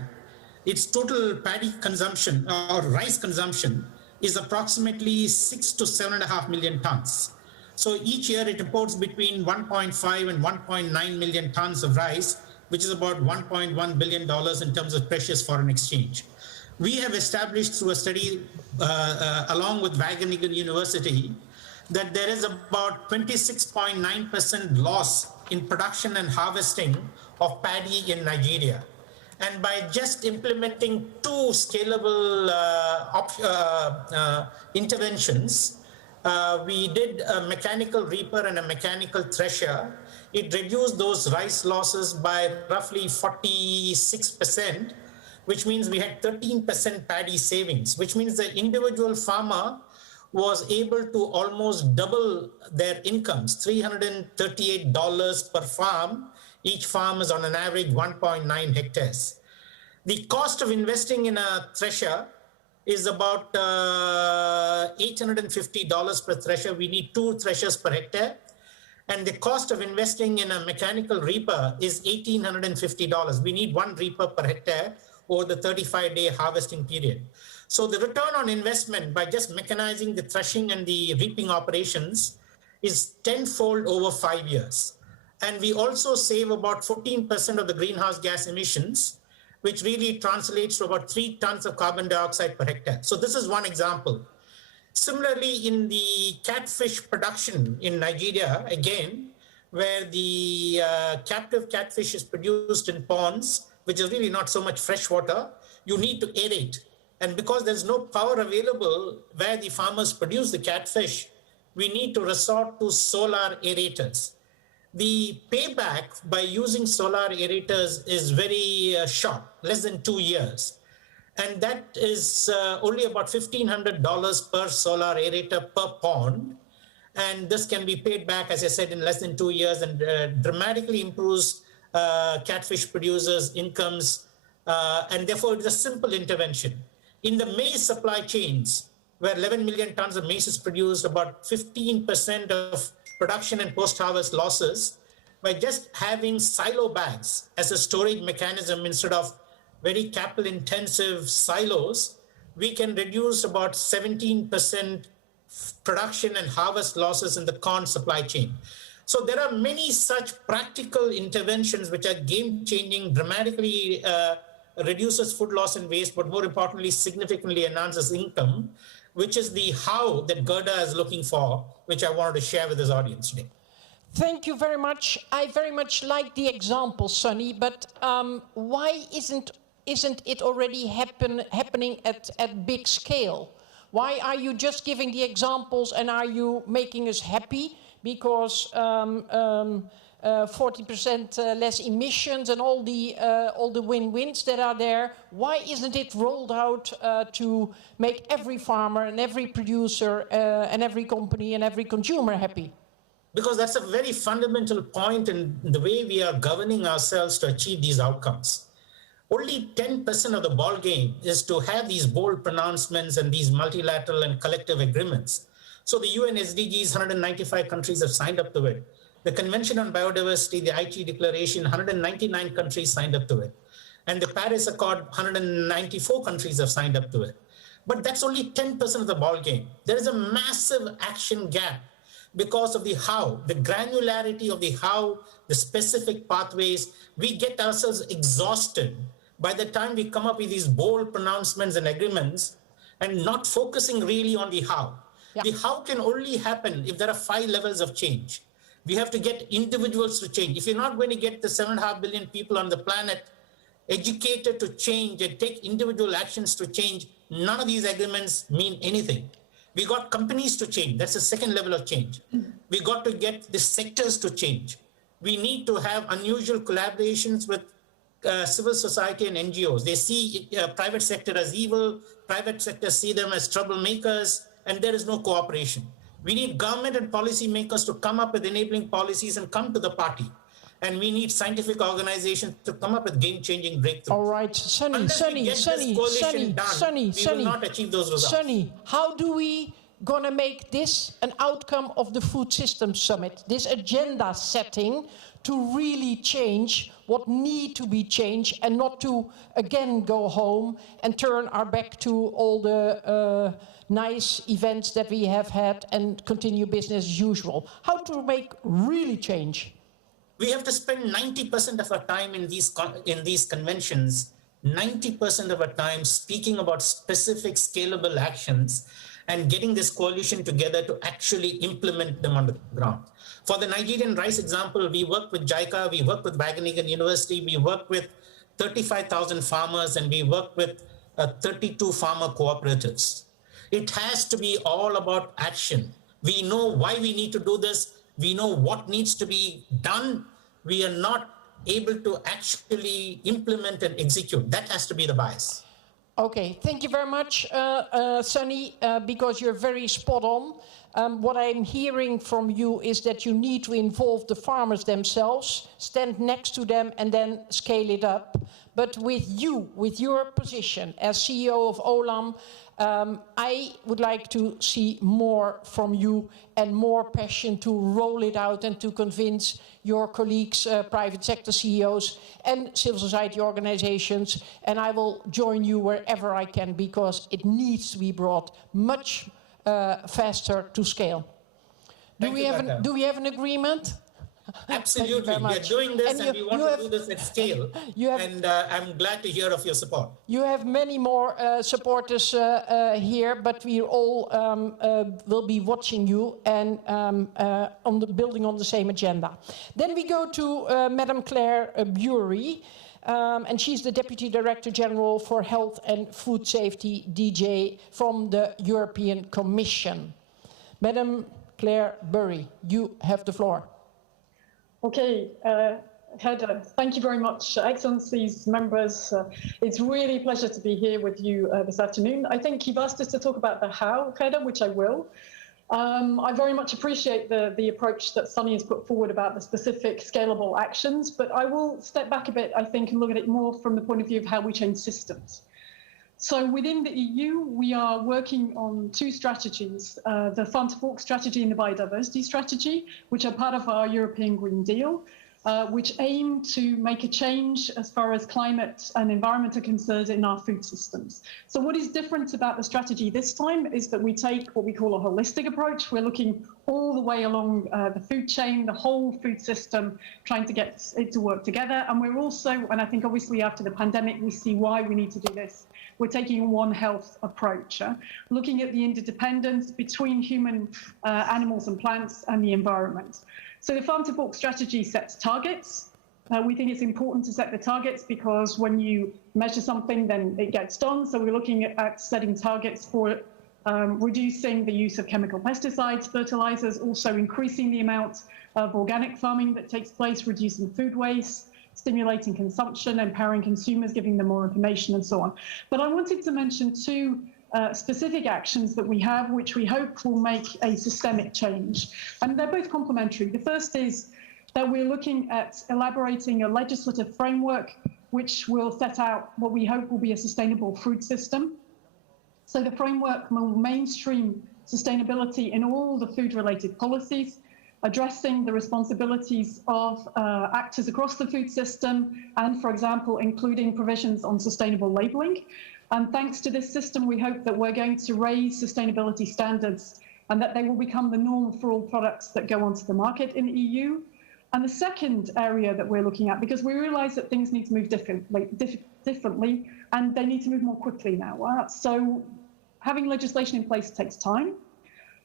Its total paddy consumption or rice consumption is approximately 6 to 7.5 million tons. So each year it imports between 1.5 and 1.9 million tons of rice, which is about $1.1 billion in terms of precious foreign exchange. We have established through a study along with Wageningen University that there is about 26.9% loss in production and harvesting of paddy in Nigeria. And by just implementing two scalable interventions, we did a mechanical reaper and a mechanical thresher. It reduced those rice losses by roughly 46%, which means we had 13% paddy savings, which means the individual farmer was able to almost double their incomes, $338 per farm. Each farm is on an average 1.9 hectares. The cost of investing in a thresher is about $850 per thresher. We need 2 threshers per hectare. And the cost of investing in a mechanical reaper is $1,850. We need 1 reaper per hectare over the 35-day harvesting period. So the return on investment by just mechanizing the threshing and the reaping operations is tenfold over 5 years. And we also save about 14% of the greenhouse gas emissions, which really translates to about 3 tons of carbon dioxide per hectare. So this is one example. Similarly, in the catfish production in Nigeria, again, where the captive catfish is produced in ponds, which is really not so much fresh water, you need to aerate. And because there's no power available where the farmers produce the catfish, we need to resort to solar aerators. The payback by using solar aerators is very short, less than 2 years. And that is only about $1,500 per solar aerator per pond. And this can be paid back, as I said, in less than 2 years and dramatically improves catfish producers' incomes. And therefore, it is a simple intervention. In the maize supply chains, where 11 million tons of maize is produced, about 15% of production and post-harvest losses, by just having silo bags as a storage mechanism instead of very capital-intensive silos, we can reduce about 17% production and harvest losses in the corn supply chain. So there are many such practical interventions which are game-changing, dramatically reduces food loss and waste, but more importantly, significantly enhances income, which is the how that Gerda is looking for, which I wanted to share with this audience today. Thank you very much. I very much like the example, Sunny, but why isn't it already happening at big scale? Why are you just giving the examples and are you making us happy because 40% less emissions and all the win-wins that are there? Why isn't it rolled out to make every farmer and every producer and every company and every consumer happy? Because that's a very fundamental point in the way we are governing ourselves to achieve these outcomes. Only 10% of the ball game is to have these bold pronouncements and these multilateral and collective agreements. So the UN SDGs, 195 countries have signed up to it. The Convention on Biodiversity, the Aichi Declaration, 199 countries signed up to it. And the Paris Accord, 194 countries have signed up to it. But that's only 10% of the ball game. There is a massive action gap because of the how, the granularity of the how, the specific pathways. We get ourselves exhausted by the time we come up with these bold pronouncements and agreements and not focusing really on the how. Yeah. The how can only happen if there are 5 levels of change. We have to get individuals to change. If you're not going to get the 7.5 billion people on the planet educated to change and take individual actions to change, none of these agreements mean anything. We got companies to change. That's the second level of change. We got to get the sectors to change. We need to have unusual collaborations with civil society and NGOs. They see private sector as evil, private sector see them as troublemakers, and there is no cooperation. We need government and policymakers to come up with enabling policies and come to the party. And we need scientific organizations to come up with game-changing breakthroughs. All right, Sunny, we will not achieve those results. Sunny, how do we gonna make this an outcome of the Food Systems Summit, this agenda setting to really change what need to be changed and not to again go home and turn our back to all the nice events that we have had and continue business as usual? How to make really change? We have to spend 90% of our time in these conventions, 90% of our time speaking about specific scalable actions and getting this coalition together to actually implement them on the ground. For the Nigerian rice example, we work with JICA, we work with Wageningen University, we work with 35,000 farmers, and we work with 32 farmer cooperatives. It has to be all about action. We know why we need to do this. We know what needs to be done. We are not able to actually implement and execute. That has to be the bias. Okay, thank you very much, Sunny, because you're very spot on. What I'm hearing from you is that you need to involve the farmers themselves, stand next to them, and then scale it up. But with you, with your position as CEO of Olam, I would like to see more from you and more passion to roll it out and to convince your colleagues, private sector CEOs and civil society organizations. And I will join you wherever I can because it needs to be brought much faster to scale. Do we have an agreement? Absolutely. We are doing this and we want to do this at scale. And I'm glad to hear of your support. You have many more supporters here, but we all will be watching you and building on the same agenda. Then we go to Madam Claire Bury, and she's the Deputy Director General for Health and Food Safety, DJ, from the European Commission. Madam Claire Bury, you have the floor. Okay, Heather, thank you very much. Excellencies, members, it's really a pleasure to be here with you this afternoon. I think you've asked us to talk about the how, Heather, which I will. I very much appreciate the approach that Sunny has put forward about the specific scalable actions, but I will step back a bit, I think, and look at it more from the point of view of how we change systems. So within the EU, we are working on 2 strategies, the Farm to Fork strategy and the biodiversity strategy, which are part of our European Green Deal. which aim to make a change as far as climate and environment are concerned in our food systems. So what is different about the strategy this time is that we take what we call a holistic approach. We're looking all the way along the food chain, the whole food system, trying to get it to work together. And we're also, and I think obviously after the pandemic, we see why we need to do this. We're taking a One Health approach, looking at the interdependence between human, animals and plants and the environment. So the Farm to Fork strategy sets targets. We think it's important to set the targets because when you measure something, then it gets done. So we're looking at setting targets for reducing the use of chemical pesticides, fertilizers, also increasing the amount of organic farming that takes place, reducing food waste, stimulating consumption, empowering consumers, giving them more information and so on. But I wanted to mention two specific actions that we have, which we hope will make a systemic change. And they're both complementary. The first is that we're looking at elaborating a legislative framework which will set out what we hope will be a sustainable food system. So the framework will mainstream sustainability in all the food-related policies, addressing the responsibilities of actors across the food system and, for example, including provisions on sustainable labelling. And thanks to this system, we hope that we're going to raise sustainability standards and that they will become the norm for all products that go onto the market in the EU. And the second area that we're looking at, because we realise that things need to move differently and they need to move more quickly now. So having legislation in place takes time,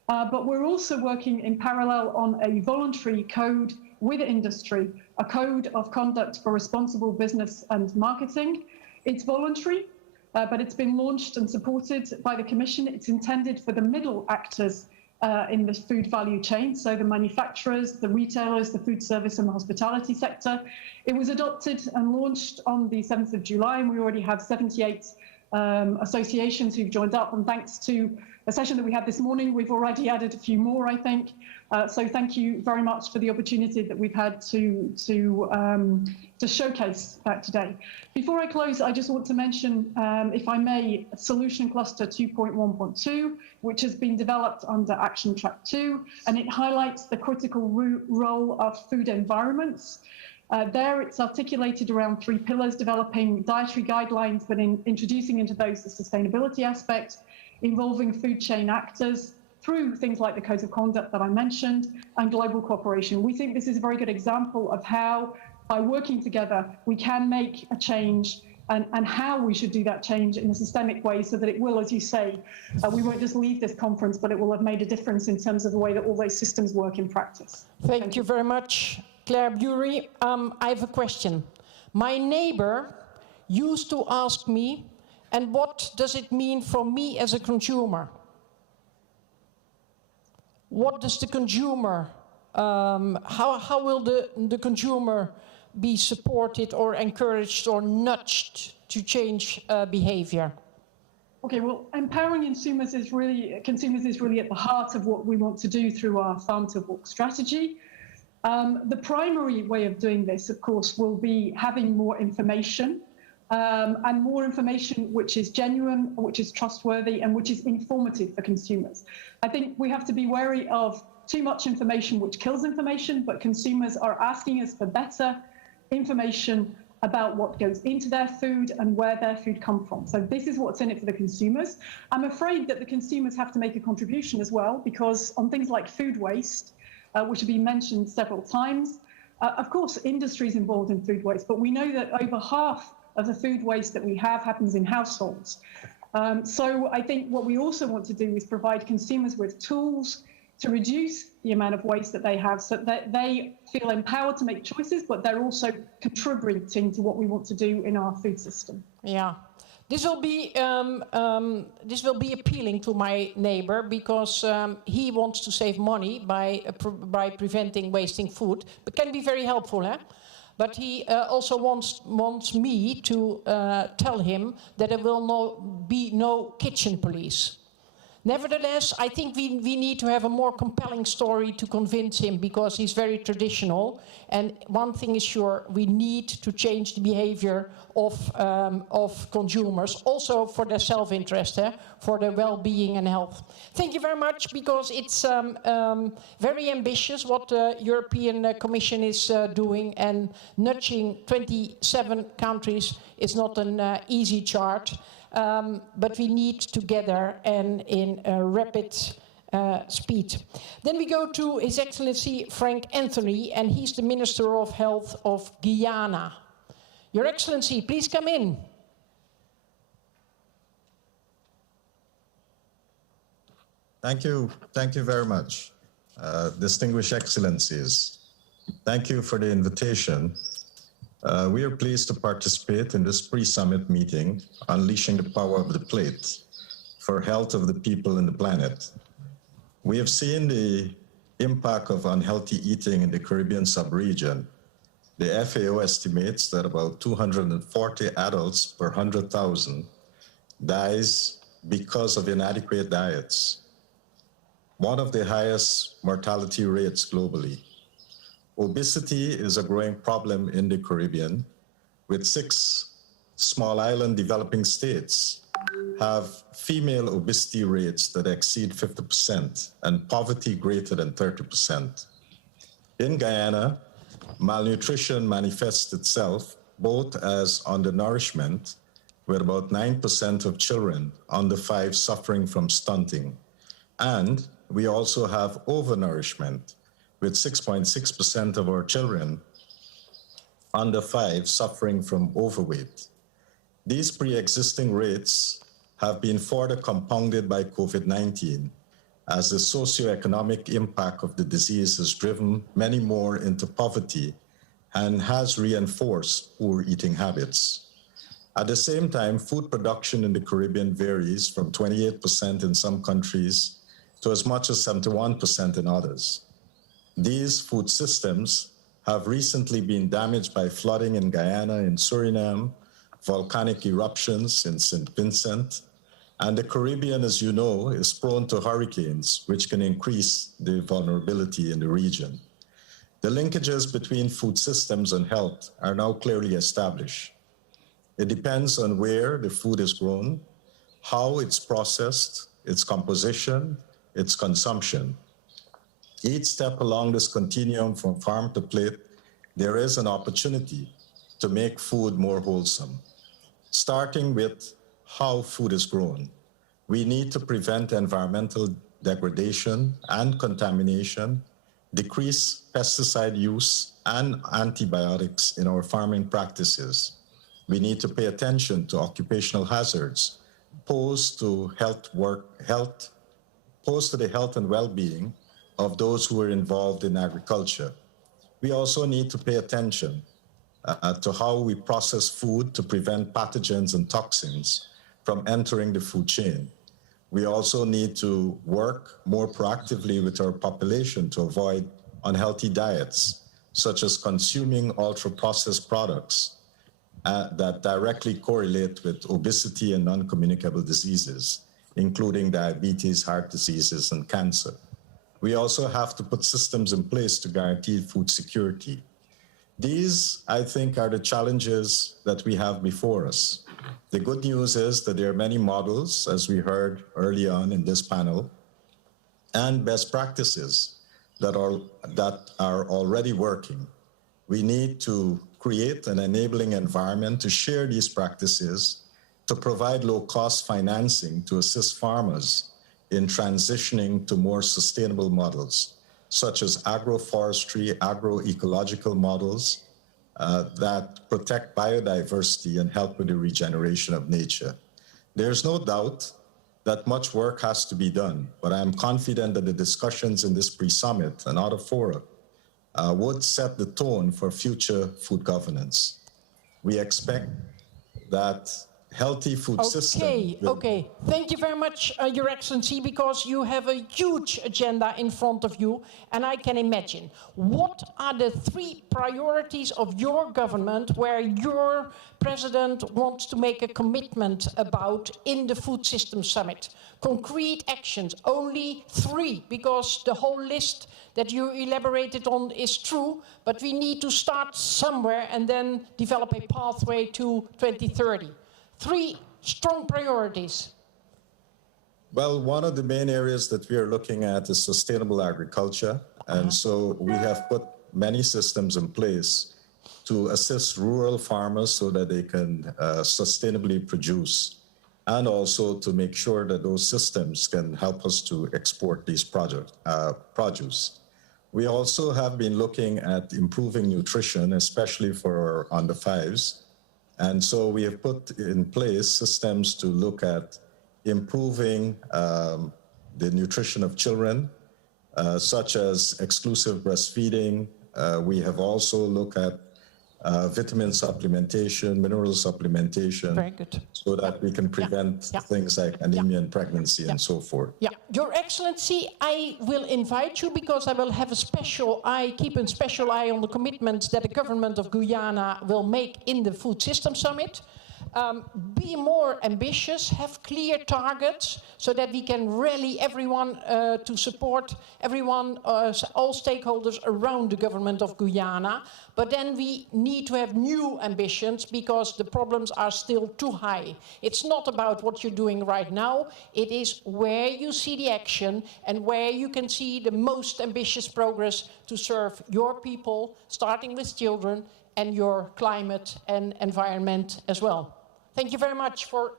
but we're also working in parallel on a voluntary code with industry, a code of conduct for responsible business and marketing. It's voluntary. But it's been launched and supported by the Commission. It's intended for the middle actors in the food value chain, so the manufacturers, the retailers, the food service and the hospitality sector. It was adopted and launched on the 7th of July, and we already have 78 associations who've joined up. And thanks to a session that we had this morning, we've already added a few more, I think. So thank you very much for the opportunity that we've had to showcase that today. Before I close, I just want to mention, if I may, Solution Cluster 2.1.2, which has been developed under Action Track 2, and it highlights the critical role of food environments. There it's articulated around 3 pillars, developing dietary guidelines, but introducing into those the sustainability aspect, involving food chain actors through things like the codes of conduct that I mentioned, and global cooperation. We think this is a very good example of how, by working together, we can make a change and how we should do that change in a systemic way so that it will, as you say, we won't just leave this conference, but it will have made a difference in terms of the way that all those systems work in practice. Thank you very much, Claire Bury. I have a question. My neighbor used to ask me, and what does it mean for me as a consumer? What does the consumer, how will the consumer be supported or encouraged or nudged to change behavior? Okay, well, empowering consumers is really at the heart of what we want to do through our Farm to Fork strategy. The primary way of doing this, of course, will be having more information, and more information which is genuine, which is trustworthy, and which is informative for consumers. I think we have to be wary of too much information which kills information, but consumers are asking us for better information about what goes into their food and where their food comes from. So this is what's in it for the consumers. I'm afraid that the consumers have to make a contribution as well, because on things like food waste, which have been mentioned several times, of course, industry is involved in food waste, but we know that over half of the food waste that we have happens in households. So I think what we also want to do is provide consumers with tools to reduce the amount of waste that they have so that they feel empowered to make choices, but they're also contributing to what we want to do in our food system. Yeah. This will be appealing to my neighbor because he wants to save money by preventing wasting food, but can be very helpful, eh? But he also wants me to tell him that there will be no kitchen police. Nevertheless, I think we need to have a more compelling story to convince him, because he's very traditional. And one thing is sure, we need to change the behavior of consumers, also for their self-interest, for their well-being and health. Thank you very much, because it's very ambitious what the European Commission is doing, and nudging 27 countries is not an easy chart. But we need together and in a rapid speed. Then we go to His Excellency Frank Anthony, and he's the Minister of Health of Guyana. Your Excellency, please come in. Thank you very much. Distinguished Excellencies, thank you for the invitation. We are pleased to participate in this pre-summit meeting, Unleashing the Power of the Plate for Health of the People and the Planet. We have seen the impact of unhealthy eating in the Caribbean sub-region. The FAO estimates that about 240 adults per 100,000 dies because of inadequate diets, one of the highest mortality rates globally. Obesity is a growing problem in the Caribbean, with 6 small island developing states have female obesity rates that exceed 50% and poverty greater than 30%. In Guyana, malnutrition manifests itself both as undernourishment, with about 9% of children under 5 suffering from stunting, and we also have overnourishment, with 6.6% of our children under 5 suffering from overweight. These pre-existing rates have been further compounded by COVID-19, as the socioeconomic impact of the disease has driven many more into poverty and has reinforced poor eating habits. At the same time, food production in the Caribbean varies from 28% in some countries to as much as 71% in others. These food systems have recently been damaged by flooding in Guyana, in Suriname, volcanic eruptions in St. Vincent, and the Caribbean, as you know, is prone to hurricanes, which can increase the vulnerability in the region. The linkages between food systems and health are now clearly established. It depends on where the food is grown, how it's processed, its composition, its consumption. Each step along this continuum from farm to plate, there is an opportunity to make food more wholesome. Starting with how food is grown, we need to prevent environmental degradation and contamination, decrease pesticide use and antibiotics in our farming practices. We need to pay attention to occupational hazards posed to the health and well-being of those who are involved in agriculture. We also need to pay attention to how we process food to prevent pathogens and toxins from entering the food chain. We also need to work more proactively with our population to avoid unhealthy diets, such as consuming ultra-processed products that directly correlate with obesity and non-communicable diseases, including diabetes, heart diseases, and cancer. We also have to put systems in place to guarantee food security. These, I think, are the challenges that we have before us. The good news is that there are many models, as we heard early on in this panel, and best practices that are already working. We need to create an enabling environment to share these practices, to provide low-cost financing to assist farmers in transitioning to more sustainable models, such as agroforestry, agroecological models that protect biodiversity and help with the regeneration of nature. There's no doubt that much work has to be done, but I'm confident that the discussions in this pre-summit and other fora would set the tone for future food governance. We expect that healthy food system. Okay. Thank you very much, Your Excellency, because you have a huge agenda in front of you, and I can imagine. What are the 3 priorities of your government where your president wants to make a commitment about in the Food Systems Summit? Concrete actions, only 3, because the whole list that you elaborated on is true, but we need to start somewhere and then develop a pathway to 2030. 3 strong priorities. Well, one of the main areas that we are looking at is sustainable agriculture. And so we have put many systems in place to assist rural farmers so that they can sustainably produce, and also to make sure that those systems can help us to export these produce. We also have been looking at improving nutrition, especially for under 5s. And so we have put in place systems to look at improving the nutrition of children, such as exclusive breastfeeding. We have also looked at vitamin supplementation, mineral supplementation. Very good. So that we can prevent things like anemia in pregnancy and so forth. Yeah, Your Excellency, I will invite you because I will have a special eye, keep a special eye on the commitments that the government of Guyana will make in the Food Systems Summit. Be more ambitious, have clear targets so that we can rally everyone to support everyone, all stakeholders around the government of Guyana. But then we need to have new ambitions because the problems are still too high. It's not about what you're doing right now. It is where you see the action and where you can see the most ambitious progress to serve your people, starting with children, and your climate and environment as well. Thank you very much for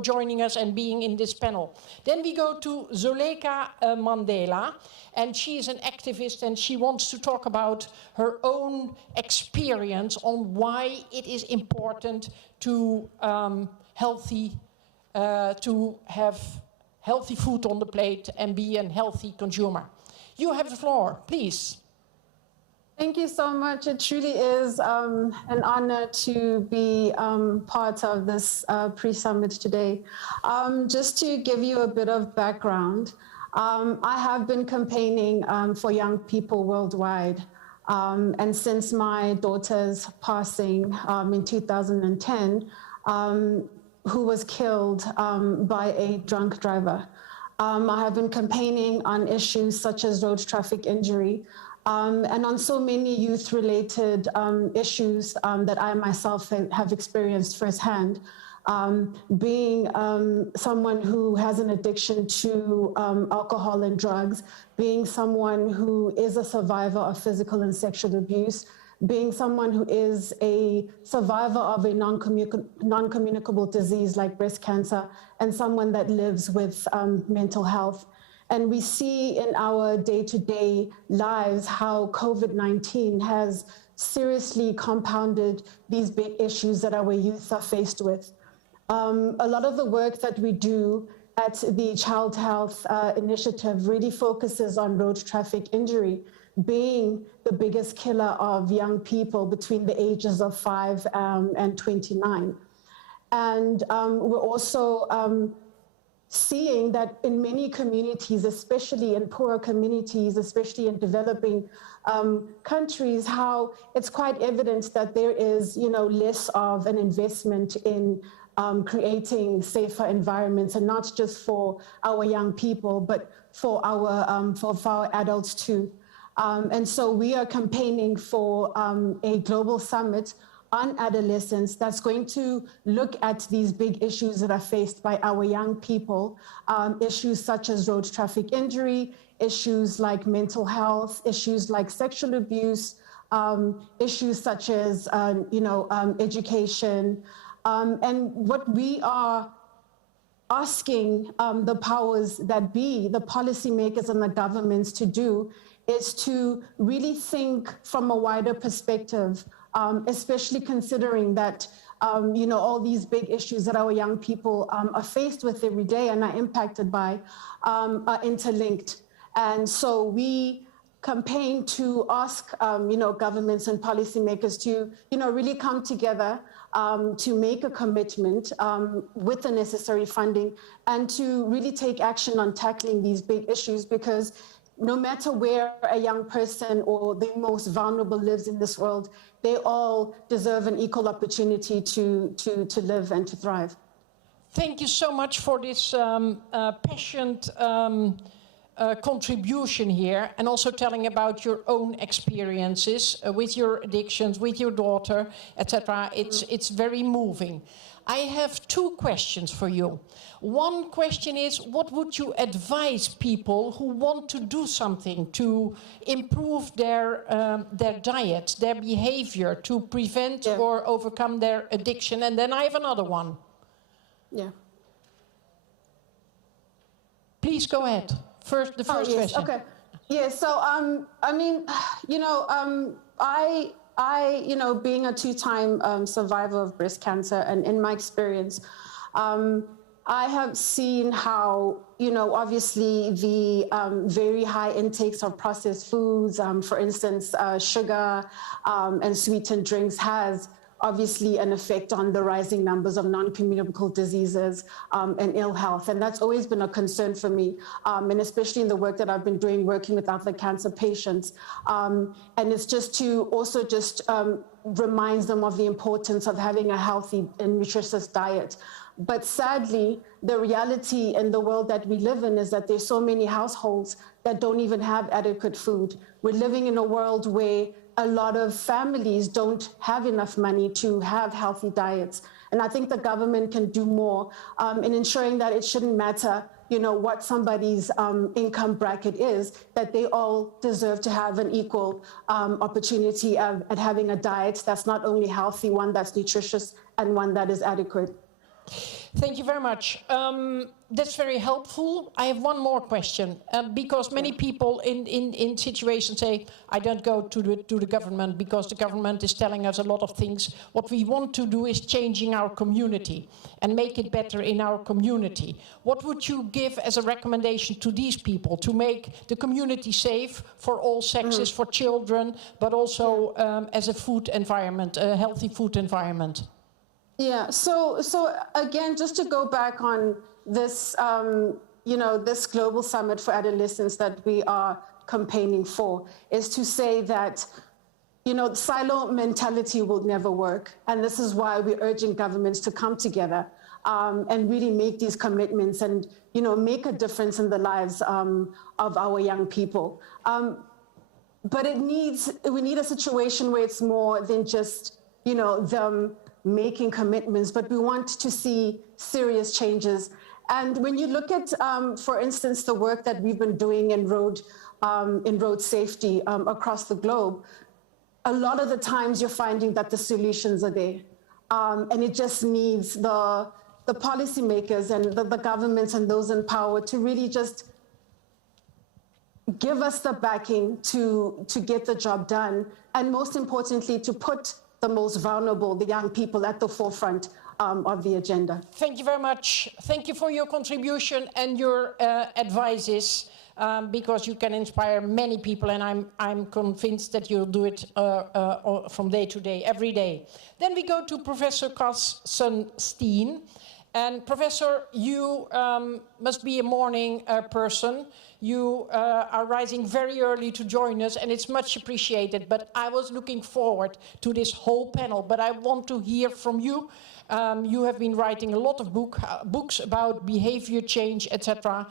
joining us and being in this panel. Then we go to Zuleka Mandela, and she is an activist and she wants to talk about her own experience on why it is important to have healthy food on the plate and be a healthy consumer. You have the floor, please. Thank you so much. It truly is an honor to be part of this pre-summit today. Just to give you a bit of background, I have been campaigning for young people worldwide. And since my daughter's passing in 2010, who was killed by a drunk driver, I have been campaigning on issues such as road traffic injury, and on so many youth-related issues that I myself have experienced firsthand, being someone who has an addiction to alcohol and drugs, being someone who is a survivor of physical and sexual abuse, being someone who is a survivor of a non-communicable disease like breast cancer, and someone that lives with mental health. And we see in our day-to-day lives how COVID-19 has seriously compounded these big issues that our youth are faced with. A lot of the work that we do at the Child Health Initiative really focuses on road traffic injury being the biggest killer of young people between the ages of 5 and 29. And we're also seeing that in many communities, especially in poorer communities, especially in developing countries, how it's quite evident that there is, less of an investment in creating safer environments, and not just for our young people, but for our adults too. And so we are campaigning for a global summit on adolescence that's going to look at these big issues that are faced by our young people, issues such as road traffic injury, issues like mental health, issues like sexual abuse, issues such as, education. And what we are asking the powers that be, the policymakers and the governments to do is to really think from a wider perspective, especially considering that, all these big issues that our young people are faced with every day and are impacted by are interlinked. And so we campaign to ask, governments and policymakers to, really come together to make a commitment with the necessary funding and to really take action on tackling these big issues, because no matter where a young person or the most vulnerable lives in this world, they all deserve an equal opportunity to live and to thrive. Thank you so much for this passionate contribution here, and also telling about your own experiences with your addictions, with your daughter, etc. It's very moving. I have two questions for you. One question is, what would you advise people who want to do something to improve their diet, their behavior, to prevent or overcome their addiction? And then I have another one. Yeah. Please go ahead. First, the first question. Okay. Yeah. So, I mean, you know, I, you know, being a two-time survivor of breast cancer, and in my experience, I have seen how, you know, obviously the very high intakes of processed foods, for instance, sugar and sweetened drinks, has obviously an effect on the rising numbers of non-communicable diseases and ill health. And that's always been a concern for me, and especially in the work that I've been doing, working with other cancer patients. And it's just to also just remind them of the importance of having a healthy and nutritious diet. But sadly, the reality in the world that we live in is that there's so many households that don't even have adequate food. We're living in a world where a lot of families don't have enough money to have healthy diets. And I think the government can do more in ensuring that it shouldn't matter, you know, what somebody's income bracket is, that they all deserve to have an equal opportunity at having a diet that's not only healthy, one that's nutritious, and one that is adequate. Thank you very much. That's very helpful. I have one more question, because many people in situations say, I don't go to the government because the government is telling us a lot of things. What we want to do is changing our community and make it better in our community. What would you give as a recommendation to these people to make the community safe for all sexes, for children, but also as a food environment, a healthy food environment? Yeah, so again, just to go back on this, you know, this global summit for adolescents that we are campaigning for, is to say that, you know, silo mentality will never work. And this is why we're urging governments to come together and really make these commitments and, you know, make a difference in the lives of our young people. But we need a situation where it's more than just, you know, them making commitments, but we want to see serious changes. And when you look at, for instance, the work that we've been doing in road safety across the globe, a lot of the times you're finding that the solutions are there. And it just needs the policymakers and the governments and those in power to really just give us the backing to get the job done. And most importantly, to put the most vulnerable, the young people, at the forefront of the agenda. Thank you very much. Thank you for your contribution and your advices, because you can inspire many people, and I'm convinced that you'll do it from day to day, every day. Then we go to Professor Carsten Steen. And Professor, you must be a morning person. You are rising very early to join us, and it's much appreciated. But I was looking forward to this whole panel, but I want to hear from you. You have been writing a lot of books about behavior change, etc.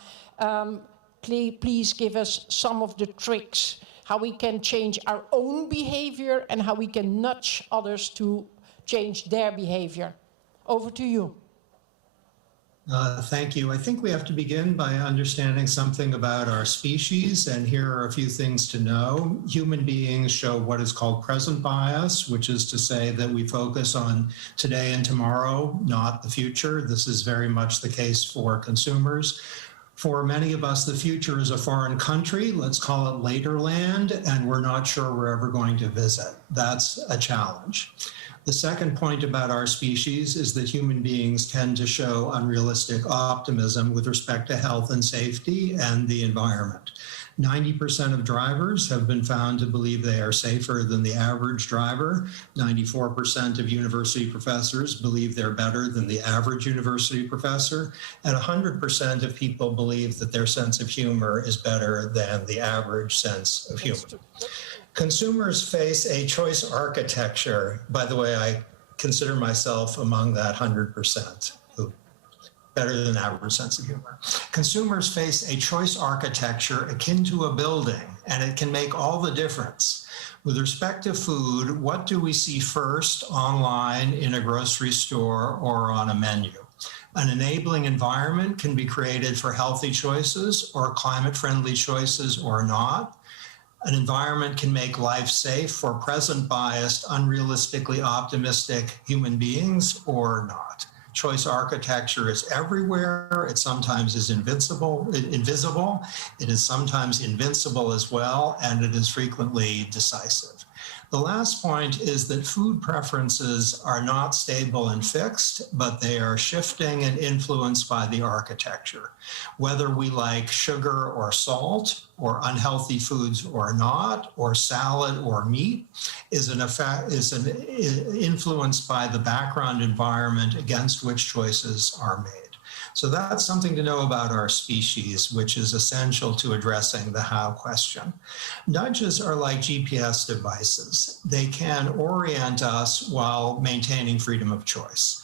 Please give us some of the tricks, how we can change our own behavior and how we can nudge others to change their behavior. Over to you. Thank you. I think we have to begin by understanding something about our species, and here are a few things to know. Human beings show what is called present bias, which is to say that we focus on today and tomorrow, not the future. This is very much the case for consumers. For many of us, the future is a foreign country, let's call it Laterland, and we're not sure we're ever going to visit. That's a challenge. The second point about our species is that human beings tend to show unrealistic optimism with respect to health and safety and the environment. 90% of drivers have been found to believe they are safer than the average driver. 94% of university professors believe they're better than the average university professor. And 100% of people believe that their sense of humor is better than the average sense of humor. Consumers face a choice architecture. By the way, I consider myself among that 100%. Better than average sense of humor. Consumers face a choice architecture akin to a building, and it can make all the difference. With respect to food, what do we see first online in a grocery store or on a menu? An enabling environment can be created for healthy choices or climate-friendly choices or not. An environment can make life safe for present-biased, unrealistically optimistic human beings or not. Choice architecture is everywhere. It sometimes is invisible. It is sometimes invincible as well, and it is frequently decisive. The last point is that food preferences are not stable and fixed, but they are shifting and influenced by the architecture. Whether we like sugar or salt, or unhealthy foods or not, or salad or meat, is influenced by the background environment against which choices are made. So that's something to know about our species, which is essential to addressing the how question. Nudges are like GPS devices. They can orient us while maintaining freedom of choice.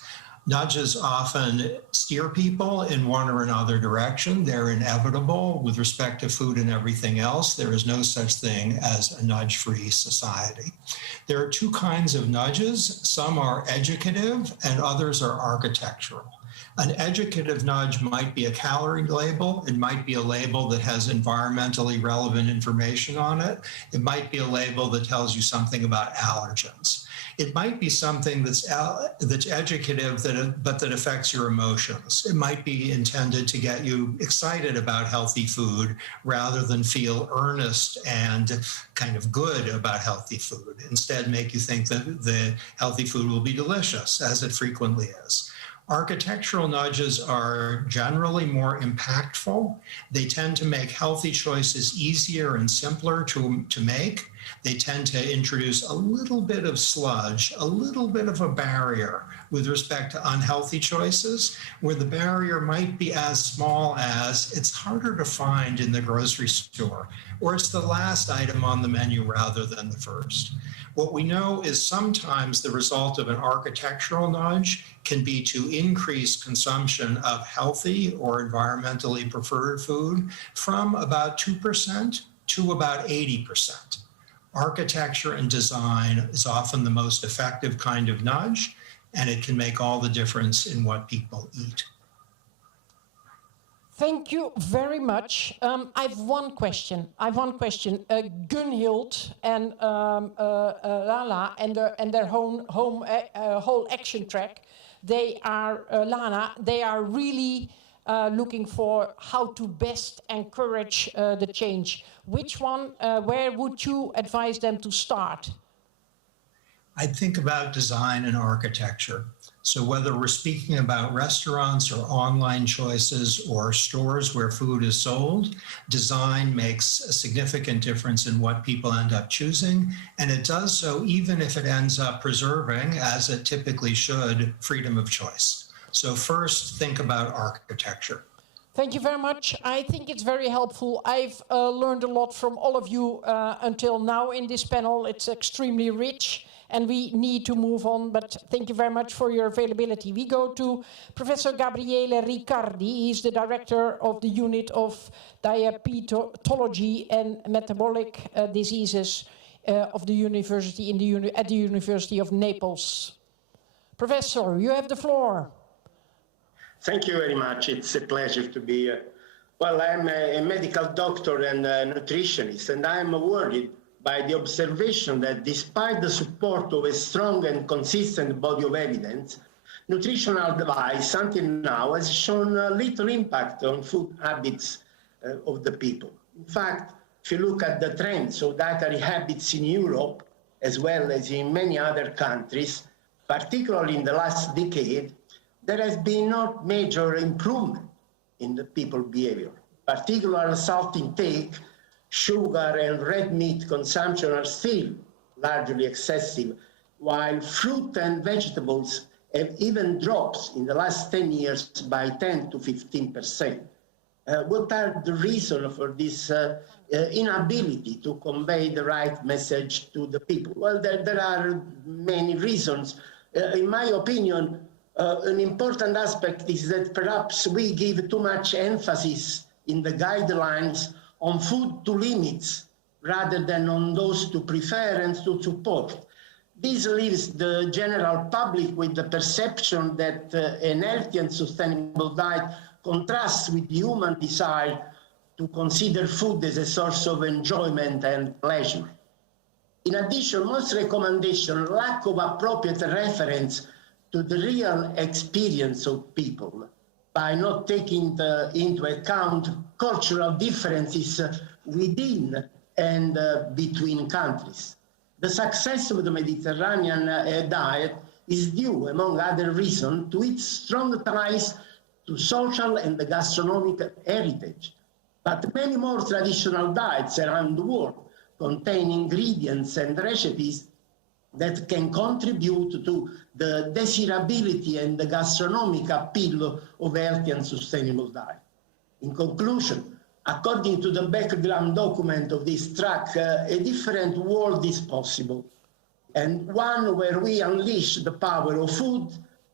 Nudges often steer people in one or another direction. They're inevitable with respect to food and everything else. There is no such thing as a nudge-free society. There are two kinds of nudges. Some are educative and others are architectural. An educative nudge might be a calorie label. It might be a label that has environmentally relevant information on it. It might be a label that tells you something about allergens. It might be something that's educative, but that affects your emotions. It might be intended to get you excited about healthy food rather than feel earnest and kind of good about healthy food. Instead, make you think that the healthy food will be delicious, as it frequently is. Architectural nudges are generally more impactful. They tend to make healthy choices easier and simpler to make. They tend to introduce a little bit of sludge, a little bit of a barrier with respect to unhealthy choices, where the barrier might be as small as it's harder to find in the grocery store, or it's the last item on the menu rather than the first. What we know is sometimes the result of an architectural nudge can be to increase consumption of healthy or environmentally preferred food from about 2% to about 80%. Architecture and design is often the most effective kind of nudge, and it can make all the difference in what people eat. Thank you very much. I have one question. Gunhild and Lana and their whole action track, they are Lana. They are really looking for how to best encourage the change. Which one? Where would you advise them to start? I'd think about design and architecture. So whether we're speaking about restaurants or online choices or stores where food is sold, design makes a significant difference in what people end up choosing. And it does so even if it ends up preserving, as it typically should, freedom of choice. So first, think about architecture. Thank you very much. I think it's very helpful. I've learned a lot from all of you until now in this panel. It's extremely rich. And we need to move on, but thank you very much for your availability. We go to Professor Gabriele Riccardi. He's the director of the unit of diabetology and metabolic diseases of the university at the University of Naples. Professor, you have the floor. Thank you very much. It's a pleasure to be here. Well, I'm a medical doctor and a nutritionist, and I'm worried by the observation that despite the support of a strong and consistent body of evidence, nutritional advice until now has shown little impact on food habits of the people. In fact, if you look at the trends of dietary habits in Europe, as well as in many other countries, particularly in the last decade, there has been no major improvement in the people's behavior. Particular salt intake Sugar and red meat consumption are still largely excessive, while fruit and vegetables have even dropped in the last 10 years by 10 to 15%. What are the reasons for this inability to convey the right message to the people? Well, there are many reasons. In my opinion, an important aspect is that perhaps we give too much emphasis in the guidelines on food to limits rather than on those to prefer and to support. This leaves the general public with the perception that an healthy and sustainable diet contrasts with human desire to consider food as a source of enjoyment and pleasure. In addition, most recommendations lack of appropriate reference to the real experience of people by not taking into account cultural differences within and between countries. The success of the Mediterranean diet is due, among other reasons, to its strong ties to social and gastronomic heritage. But many more traditional diets around the world contain ingredients and recipes that can contribute to the desirability and the gastronomic appeal of healthy and sustainable diet. In conclusion, according to the background document of this track, a different world is possible, and one where we unleash the power of food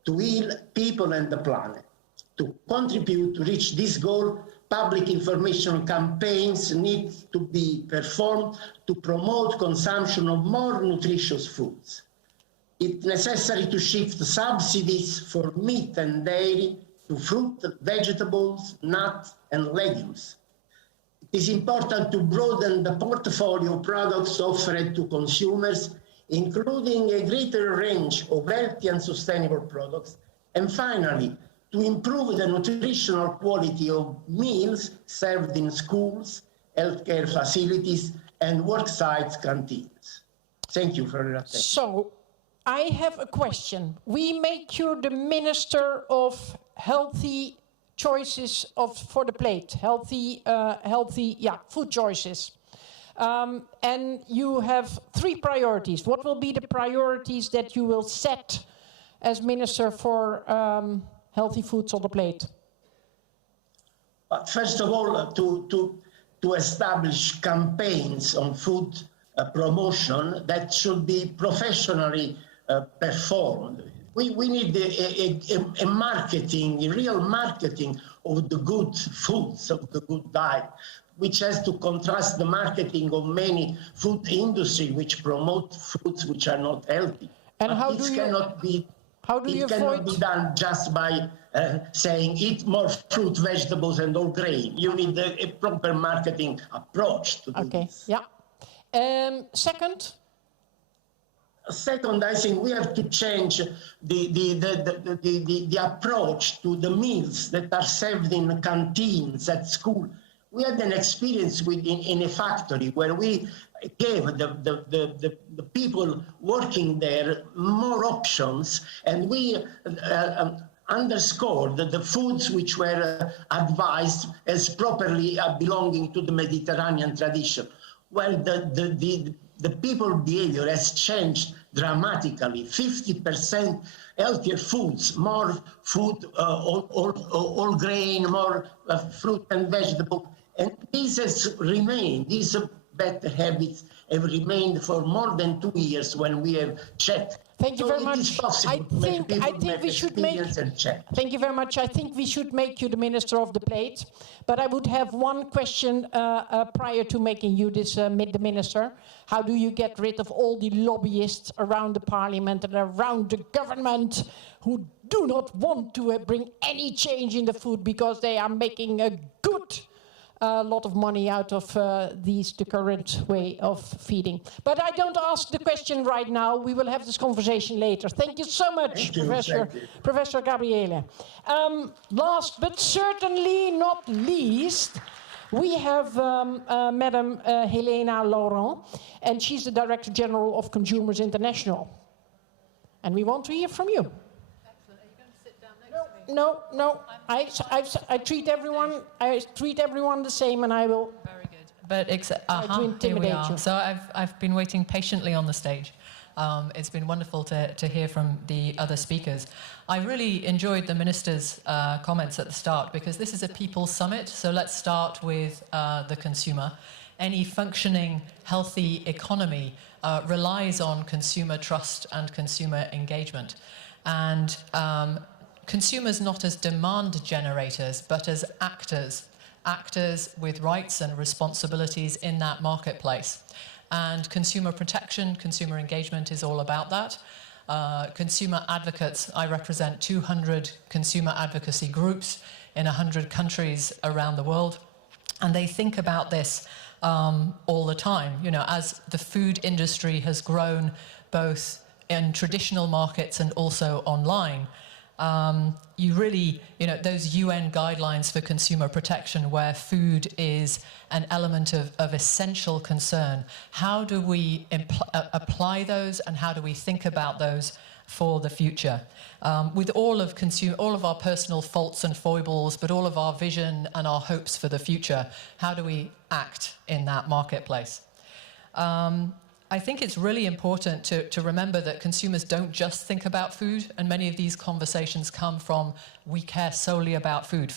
to heal people and the planet. To contribute to reach this goal, public information campaigns need to be performed to promote consumption of more nutritious foods. It's necessary to shift subsidies for meat and dairy to fruit, vegetables, nuts, and legumes. It is important to broaden the portfolio of products offered to consumers, including a greater range of healthy and sustainable products. And finally, to improve the nutritional quality of meals served in schools, healthcare facilities, and worksite canteens. Thank you for your attention. So, I have a question. We make you the Minister of Healthy Choices for the plate, healthy food choices. And you have 3 priorities. What will be the priorities that you will set as Minister for healthy foods on the plate? First of all, to establish campaigns on food promotion that should be professionally performed. We need a marketing, a real marketing of the good foods, of the good diet, which has to contrast the marketing of many food industry which promote foods which are not healthy. And how do you cannot be done just by saying eat more fruit, vegetables, and all grain. You need a proper marketing approach to do this. Yeah. Second, I think we have to change the approach to the meals that are served in canteens at school. We had an experience in a factory where we gave the people working there more options, and we underscored the foods which were advised as properly belonging to the Mediterranean tradition. Well, the people behavior has changed dramatically. 50% healthier foods, more food, all grain, more fruit and vegetable. And this has remained, these better habits have remained for more than 2 years when we have checked. Thank you very much. I think we should make. Thank you very much. I think we should make you the Minister of the Plate. But I would have one question prior to making you the Minister. How do you get rid of all the lobbyists around the Parliament and around the government who do not want to bring any change in the food because they are making a good lot of money out of the current way of feeding? But I don't ask the question right now. We will have this conversation later. Thank you so much, Professor Gabriele. Last but certainly not least, we have Madam Helena Laurent, and she's the Director General of Consumers International. And we want to hear from you. No. I treat everyone the same, and I will. Very good. But to intimidate here we are. you. So I've been waiting patiently on the stage. It's been wonderful to hear from the other speakers. I really enjoyed the Minister's comments at the start, because this is a people's summit, so let's start with the consumer. Any functioning, healthy economy relies on consumer trust and consumer engagement. And consumers not as demand generators, but as actors with rights and responsibilities in that marketplace. And consumer protection, consumer engagement is all about that. Consumer advocates, I represent 200 consumer advocacy groups in 100 countries around the world. And they think about this all the time. You know, as the food industry has grown both in traditional markets and also online, you really, you know, those UN guidelines for consumer protection where food is an element of essential concern, how do we apply those, and how do we think about those for the future? With all of our personal faults and foibles, but all of our vision and our hopes for the future, how do we act in that marketplace? I think it's really important to remember that consumers don't just think about food, and many of these conversations come from, we care solely about food.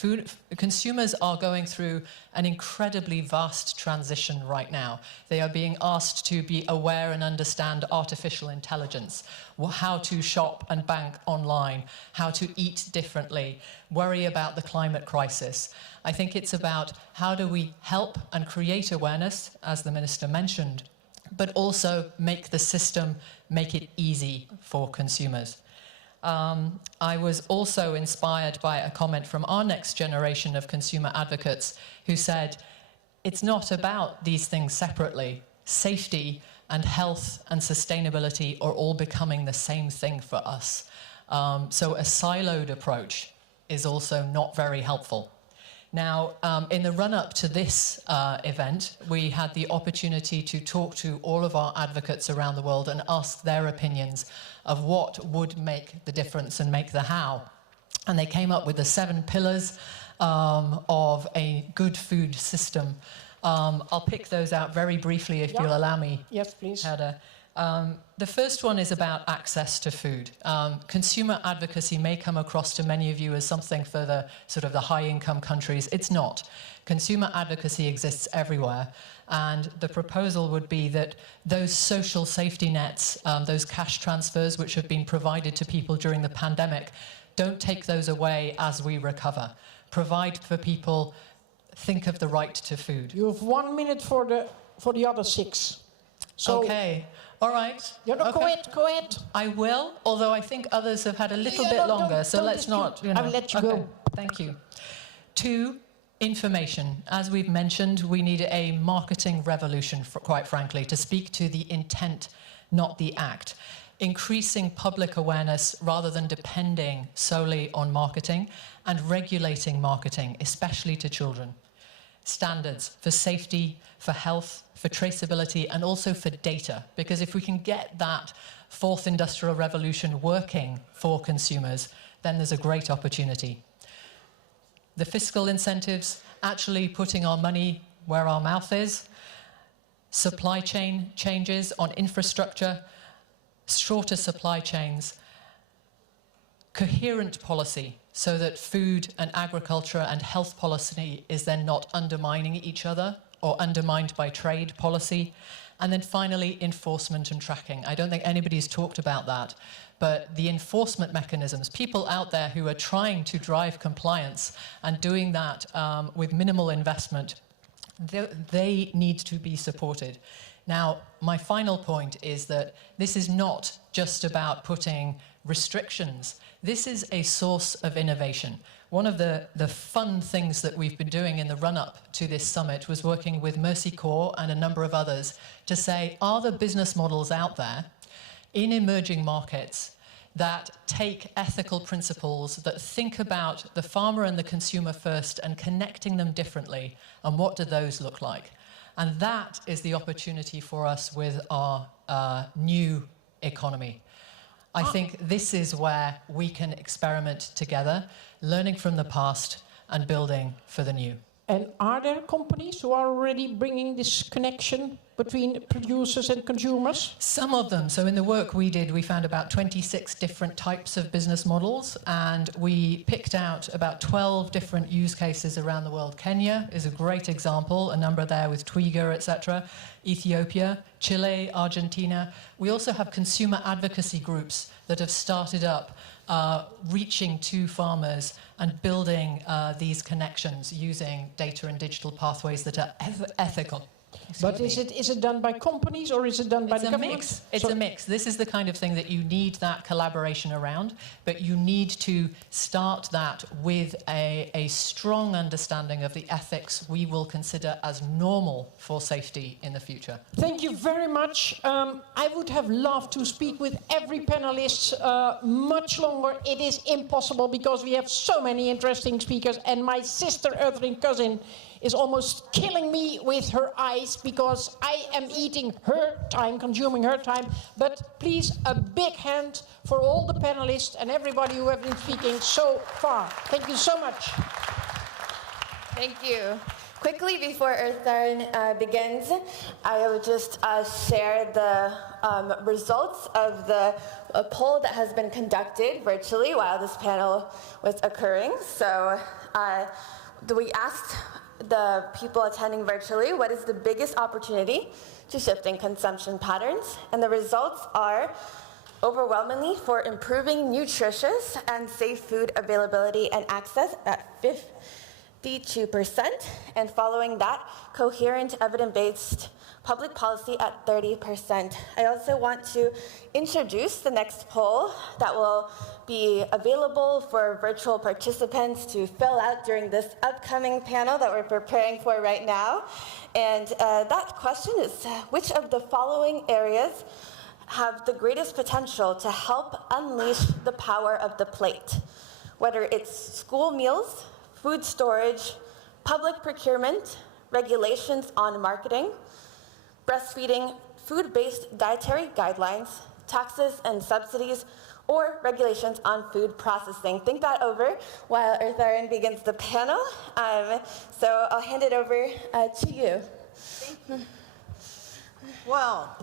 Consumers are going through an incredibly vast transition right now. They are being asked to be aware and understand artificial intelligence, how to shop and bank online, how to eat differently, worry about the climate crisis. I think it's about how do we help and create awareness, as the Minister mentioned, but also make the system, make it easy for consumers. I was also inspired by a comment from our next generation of consumer advocates who said, it's not about these things separately. Safety and health and sustainability are all becoming the same thing for us. So a siloed approach is also not very helpful. Now, in the run-up to this event, we had the opportunity to talk to all of our advocates around the world and ask their opinions of what would make the difference and make the how. And they came up with the 7 pillars of a good food system. I'll pick those out very briefly if you'll allow me. Yes, please. Hedda. The first one is about access to food. Consumer advocacy may come across to many of you as something for the sort of the high-income countries. It's not. Consumer advocacy exists everywhere, and the proposal would be that those social safety nets, those cash transfers which have been provided to people during the pandemic, don't take those away as we recover. Provide for people, think of the right to food. You have 1 minute for the other 6. So okay. All right. Go ahead. I will, although I think others have had a little bit longer, so let's not, you know. I'll let you go. Thank you. 2, information. As we've mentioned, we need a marketing revolution, quite frankly, to speak to the intent, not the act. Increasing public awareness rather than depending solely on marketing, and regulating marketing, especially to children. Standards for safety, for health, for traceability, and also for data. Because if we can get that 4th industrial revolution working for consumers, then there's a great opportunity. The fiscal incentives, actually putting our money where our mouth is. Supply chain changes on infrastructure, shorter supply chains. Coherent policy, so that food and agriculture and health policy is then not undermining each other or undermined by trade policy. And then finally, enforcement and tracking. I don't think anybody's talked about that, but the enforcement mechanisms, people out there who are trying to drive compliance and doing that with minimal investment, they need to be supported. Now, my final point is that this is not just about putting restrictions. This is a source of innovation. One of the fun things that we've been doing in the run-up to this summit was working with Mercy Corps and a number of others to say, are there business models out there in emerging markets that take ethical principles, that think about the farmer and the consumer first and connecting them differently, and what do those look like? And that is the opportunity for us with our new economy. I think this is where we can experiment together, learning from the past and building for the new. And are there companies who are already bringing this connection between producers and consumers? Some of them. So in the work we did, we found about 26 different types of business models, and we picked out about 12 different use cases around the world. Kenya is a great example, a number there with Twiga, etc. Ethiopia, Chile, Argentina. We also have consumer advocacy groups that have started up reaching to farmers and building these connections using data and digital pathways that are ethical. But is it done by companies or is it done by the government? It's a mix. This is the kind of thing that you need that collaboration around, but you need to start that with a strong understanding of the ethics we will consider as normal for safety in the future. Thank you very much. I would have loved to speak with every panelist much longer. It is impossible because we have so many interesting speakers, and my sister, Earthling cousin, is almost killing me with her eyes because I am eating her time, consuming her time. But please, a big hand for all the panelists and everybody who have been speaking so far. Thank you so much. Thank you. Quickly, before Earthdarn begins, I will just share the results of the poll that has been conducted virtually while this panel was occurring. So we asked the people attending virtually, what is the biggest opportunity to shifting consumption patterns? And the results are overwhelmingly for improving nutritious and safe food availability and access at 52%, and following that, coherent evidence-based public policy at 30%. I also want to introduce the next poll that will be available for virtual participants to fill out during this upcoming panel that we're preparing for right now. And that question is, which of the following areas have the greatest potential to help unleash the power of the plate? Whether it's school meals, food storage, public procurement, regulations on marketing, breastfeeding, food-based dietary guidelines, taxes and subsidies, or regulations on food processing. Think that over while Earthdarn begins the panel. So I'll hand it over to you. Thank you. Well,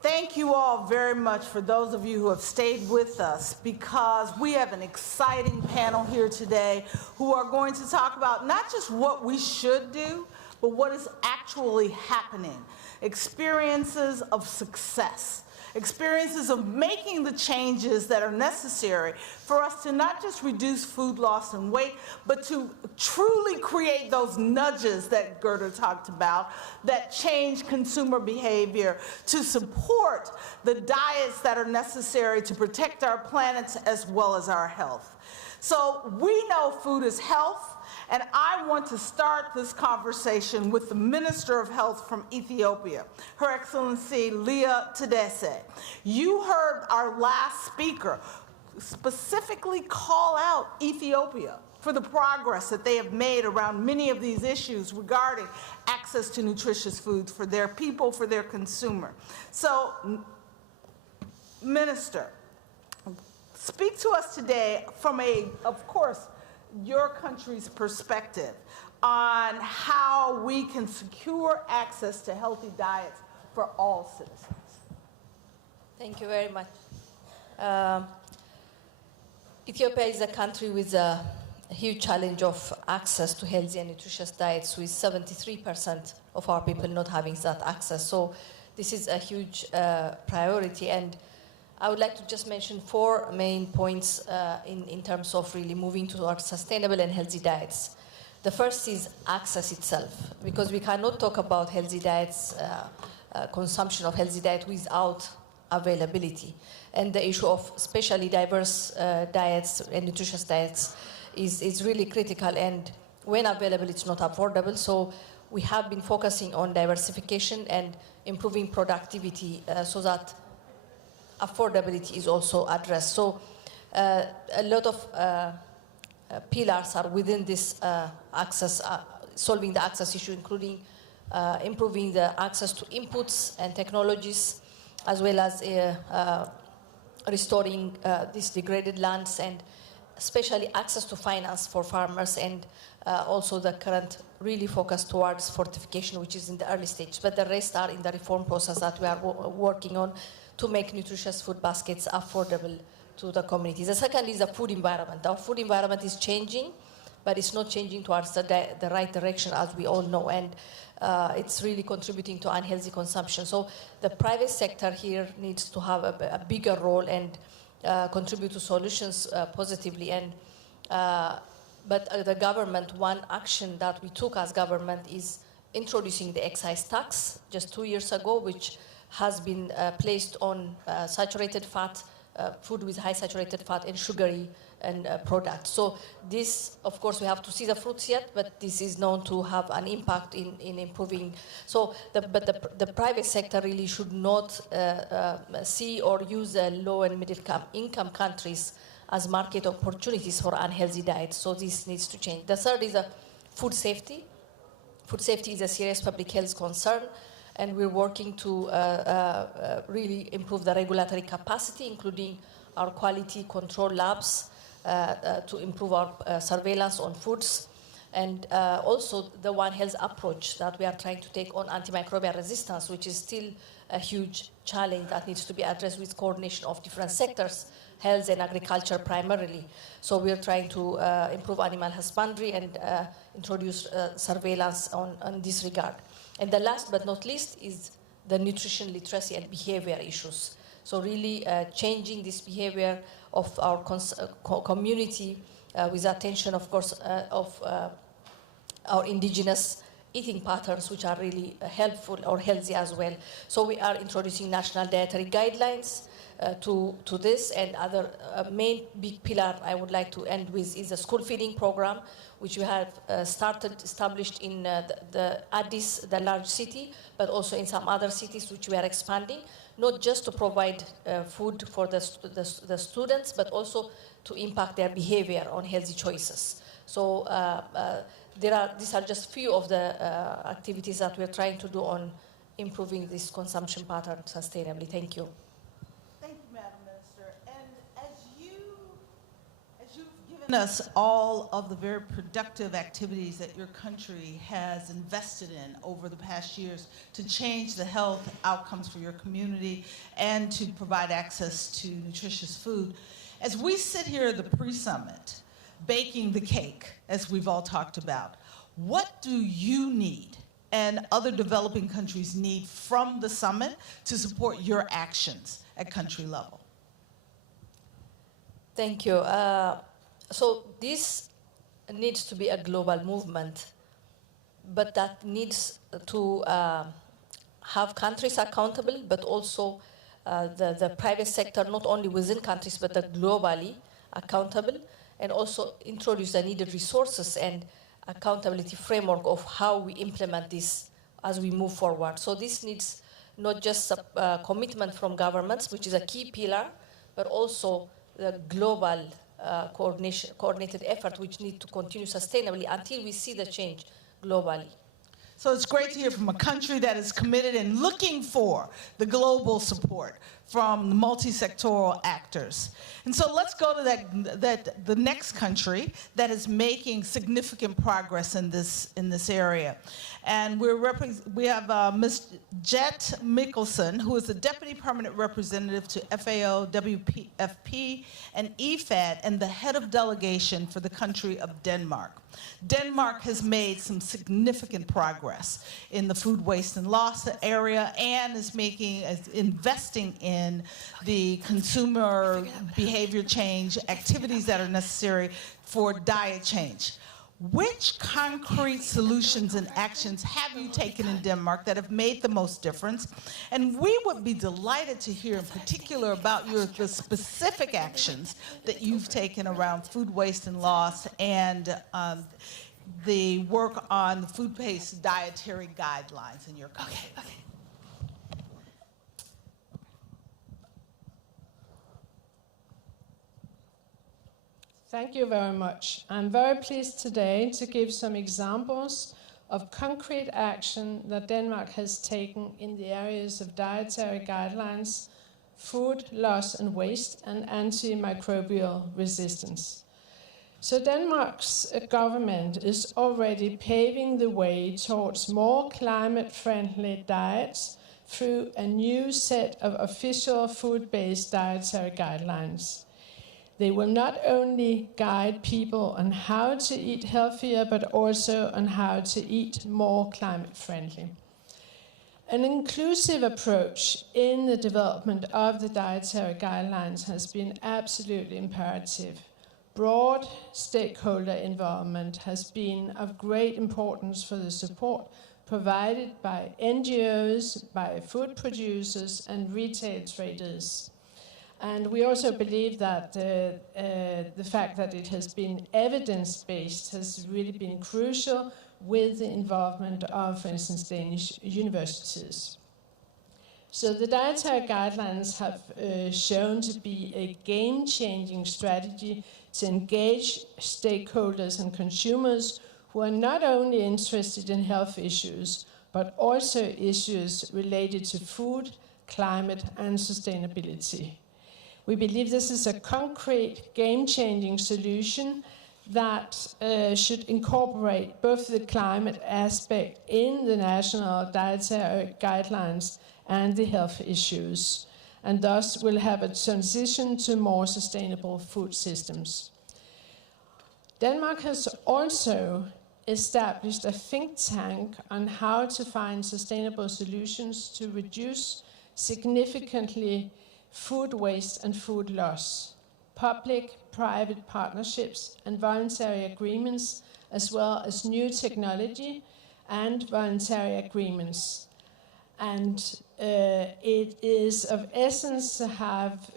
thank you all very much for those of you who have stayed with us, because we have an exciting panel here today who are going to talk about not just what we should do, but what is actually happening. Experiences of success. Experiences of making the changes that are necessary for us to not just reduce food loss and weight, but to truly create those nudges that Gerda talked about that change consumer behavior, to support the diets that are necessary to protect our planet as well as our health. So we know food is health. And I want to start this conversation with the Minister of Health from Ethiopia, Her Excellency Leah Tadesse. You heard our last speaker specifically call out Ethiopia for the progress that they have made around many of these issues regarding access to nutritious foods for their people, for their consumer. So, Minister, speak to us today from of course, your country's perspective on how we can secure access to healthy diets for all citizens. Thank you very much. Ethiopia is a country with a huge challenge of access to healthy and nutritious diets, with 73% of our people not having that access. So this is a huge priority, and I would like to just mention 4 main points in terms of really moving towards sustainable and healthy diets. The first is access itself, because we cannot talk about healthy diets, consumption of healthy diet without availability. And the issue of especially diverse diets and nutritious diets is really critical, and when available, it's not affordable. So we have been focusing on diversification and improving productivity so that affordability is also addressed. So a lot of pillars are within this access, solving the access issue, including improving the access to inputs and technologies, as well as restoring these degraded lands and especially access to finance for farmers, and also the current really focus towards fortification, which is in the early stage. But the rest are in the reform process that we are working on to make nutritious food baskets affordable to the communities. The second is the food environment. Our food environment is changing, but it's not changing towards the right direction, as we all know, and it's really contributing to unhealthy consumption. So the private sector here needs to have a bigger role and contribute to solutions positively. And but the government, one action that we took as government is introducing the excise tax just 2 years ago, which has been placed on saturated fat, food with high saturated fat and sugary and products. So this, of course, we have to see the fruits yet, but this is known to have an impact in improving. So, the private sector really should not see or use the low and middle income countries as market opportunities for unhealthy diets. So this needs to change. The third is food safety. Food safety is a serious public health concern, and we're working to really improve the regulatory capacity, including our quality control labs, to improve our surveillance on foods, and also the One Health approach that we are trying to take on antimicrobial resistance, which is still a huge challenge that needs to be addressed with coordination of different sectors, health and agriculture primarily. So we are trying to improve animal husbandry and introduce surveillance on this regard. And the last but not least is the nutrition literacy and behavior issues. So really changing this behavior of our community with attention, of course, of our indigenous eating patterns, which are really helpful or healthy as well. So we are introducing national dietary guidelines to this, and other main big pillar I would like to end with is the school feeding program, which we have established in the Addis, the large city, but also in some other cities which we are expanding, not just to provide food for the students, but also to impact their behavior on healthy choices. So these are just few of the activities that we're trying to do on improving this consumption pattern sustainably. Thank you. Us all of the very productive activities that your country has invested in over the past years to change the health outcomes for your community and to provide access to nutritious food. As we sit here at the pre-summit, baking the cake, as we've all talked about, what do you need and other developing countries need from the summit to support your actions at country level? Thank you. So this needs to be a global movement, but that needs to have countries accountable, but also the private sector, not only within countries, but globally accountable, and also introduce the needed resources and accountability framework of how we implement this as we move forward. So this needs not just a commitment from governments, which is a key pillar, but also the global coordinated effort, which need to continue sustainably until we see the change globally. So it's great to hear from a country that is committed and looking for the global support from the multi-sectoral actors. And so let's go to the next country that is making significant progress in this area. And we have Ms. Jet Mikkelsen, who is the Deputy Permanent Representative to FAO, WFP, and EFAD, and the head of delegation for the country of Denmark. Denmark has made some significant progress in the food waste and loss area and is investing in the consumer behavior change activities that are necessary for diet change. Which concrete solutions and actions have you taken in Denmark that have made the most difference? And we would be delighted to hear in particular about the specific actions that you've taken around food waste and loss and the work on the food-based dietary guidelines in your country. Okay. Thank you very much. I'm very pleased today to give some examples of concrete action that Denmark has taken in the areas of dietary guidelines, food loss and waste, and antimicrobial resistance. So Denmark's government is already paving the way towards more climate-friendly diets through a new set of official food-based dietary guidelines. They will not only guide people on how to eat healthier, but also on how to eat more climate-friendly. An inclusive approach in the development of the dietary guidelines has been absolutely imperative. Broad stakeholder involvement has been of great importance for the support provided by NGOs, by food producers and retail traders. And we also believe that the fact that it has been evidence-based has really been crucial with the involvement of, for instance, Danish universities. So the dietary guidelines have shown to be a game-changing strategy to engage stakeholders and consumers who are not only interested in health issues, but also issues related to food, climate, and sustainability. We believe this is a concrete, game-changing solution that should incorporate both the climate aspect in the national dietary guidelines and the health issues, and thus will have a transition to more sustainable food systems. Denmark has also established a think tank on how to find sustainable solutions to reduce significantly food waste and food loss, public-private partnerships and voluntary agreements, as well as new technology and voluntary agreements. And it is of essence to have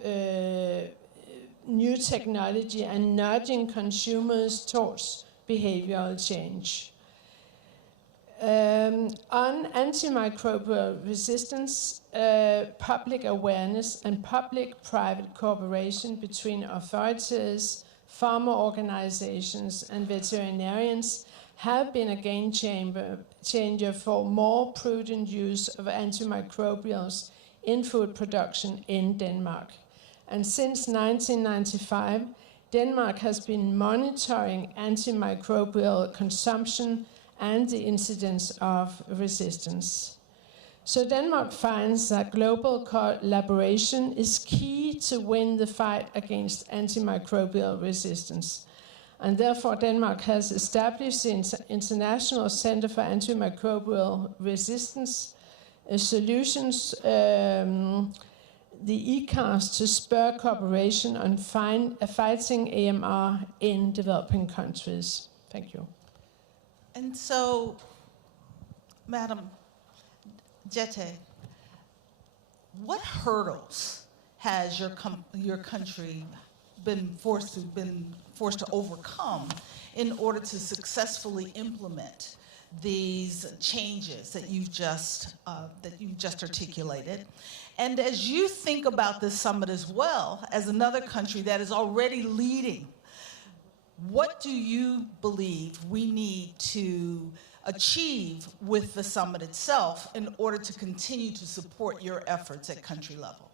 new technology and nudging consumers towards behavioral change. On antimicrobial resistance, public awareness and public-private cooperation between authorities, farmer organizations and veterinarians have been a game changer for more prudent use of antimicrobials in food production in Denmark. And since 1995, Denmark has been monitoring antimicrobial consumption and the incidence of resistance. So Denmark finds that global collaboration is key to win the fight against antimicrobial resistance. And therefore Denmark has established the International Center for Antimicrobial Resistance Solutions, the ECAS, to spur cooperation on fighting AMR in developing countries. Thank you. And so, Madam Jette, what hurdles has your country been forced to overcome in order to successfully implement these changes that you've just articulated? And as you think about this summit as well, as another country that is already leading, what do you believe we need to achieve with the summit itself in order to continue to support your efforts at country level?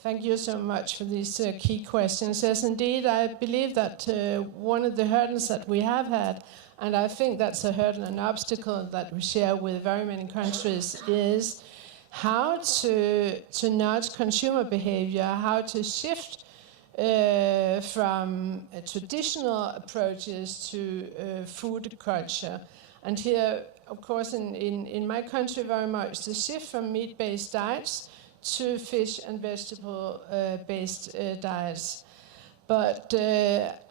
Thank you so much for these key questions. Yes, indeed, I believe that one of the hurdles that we have had, and I think that's a hurdle and obstacle that we share with very many countries, is how to nudge consumer behavior, how to shift from traditional approaches to food culture. And here, of course, in my country very much, the shift from meat-based diets to fish and vegetable-based diets. But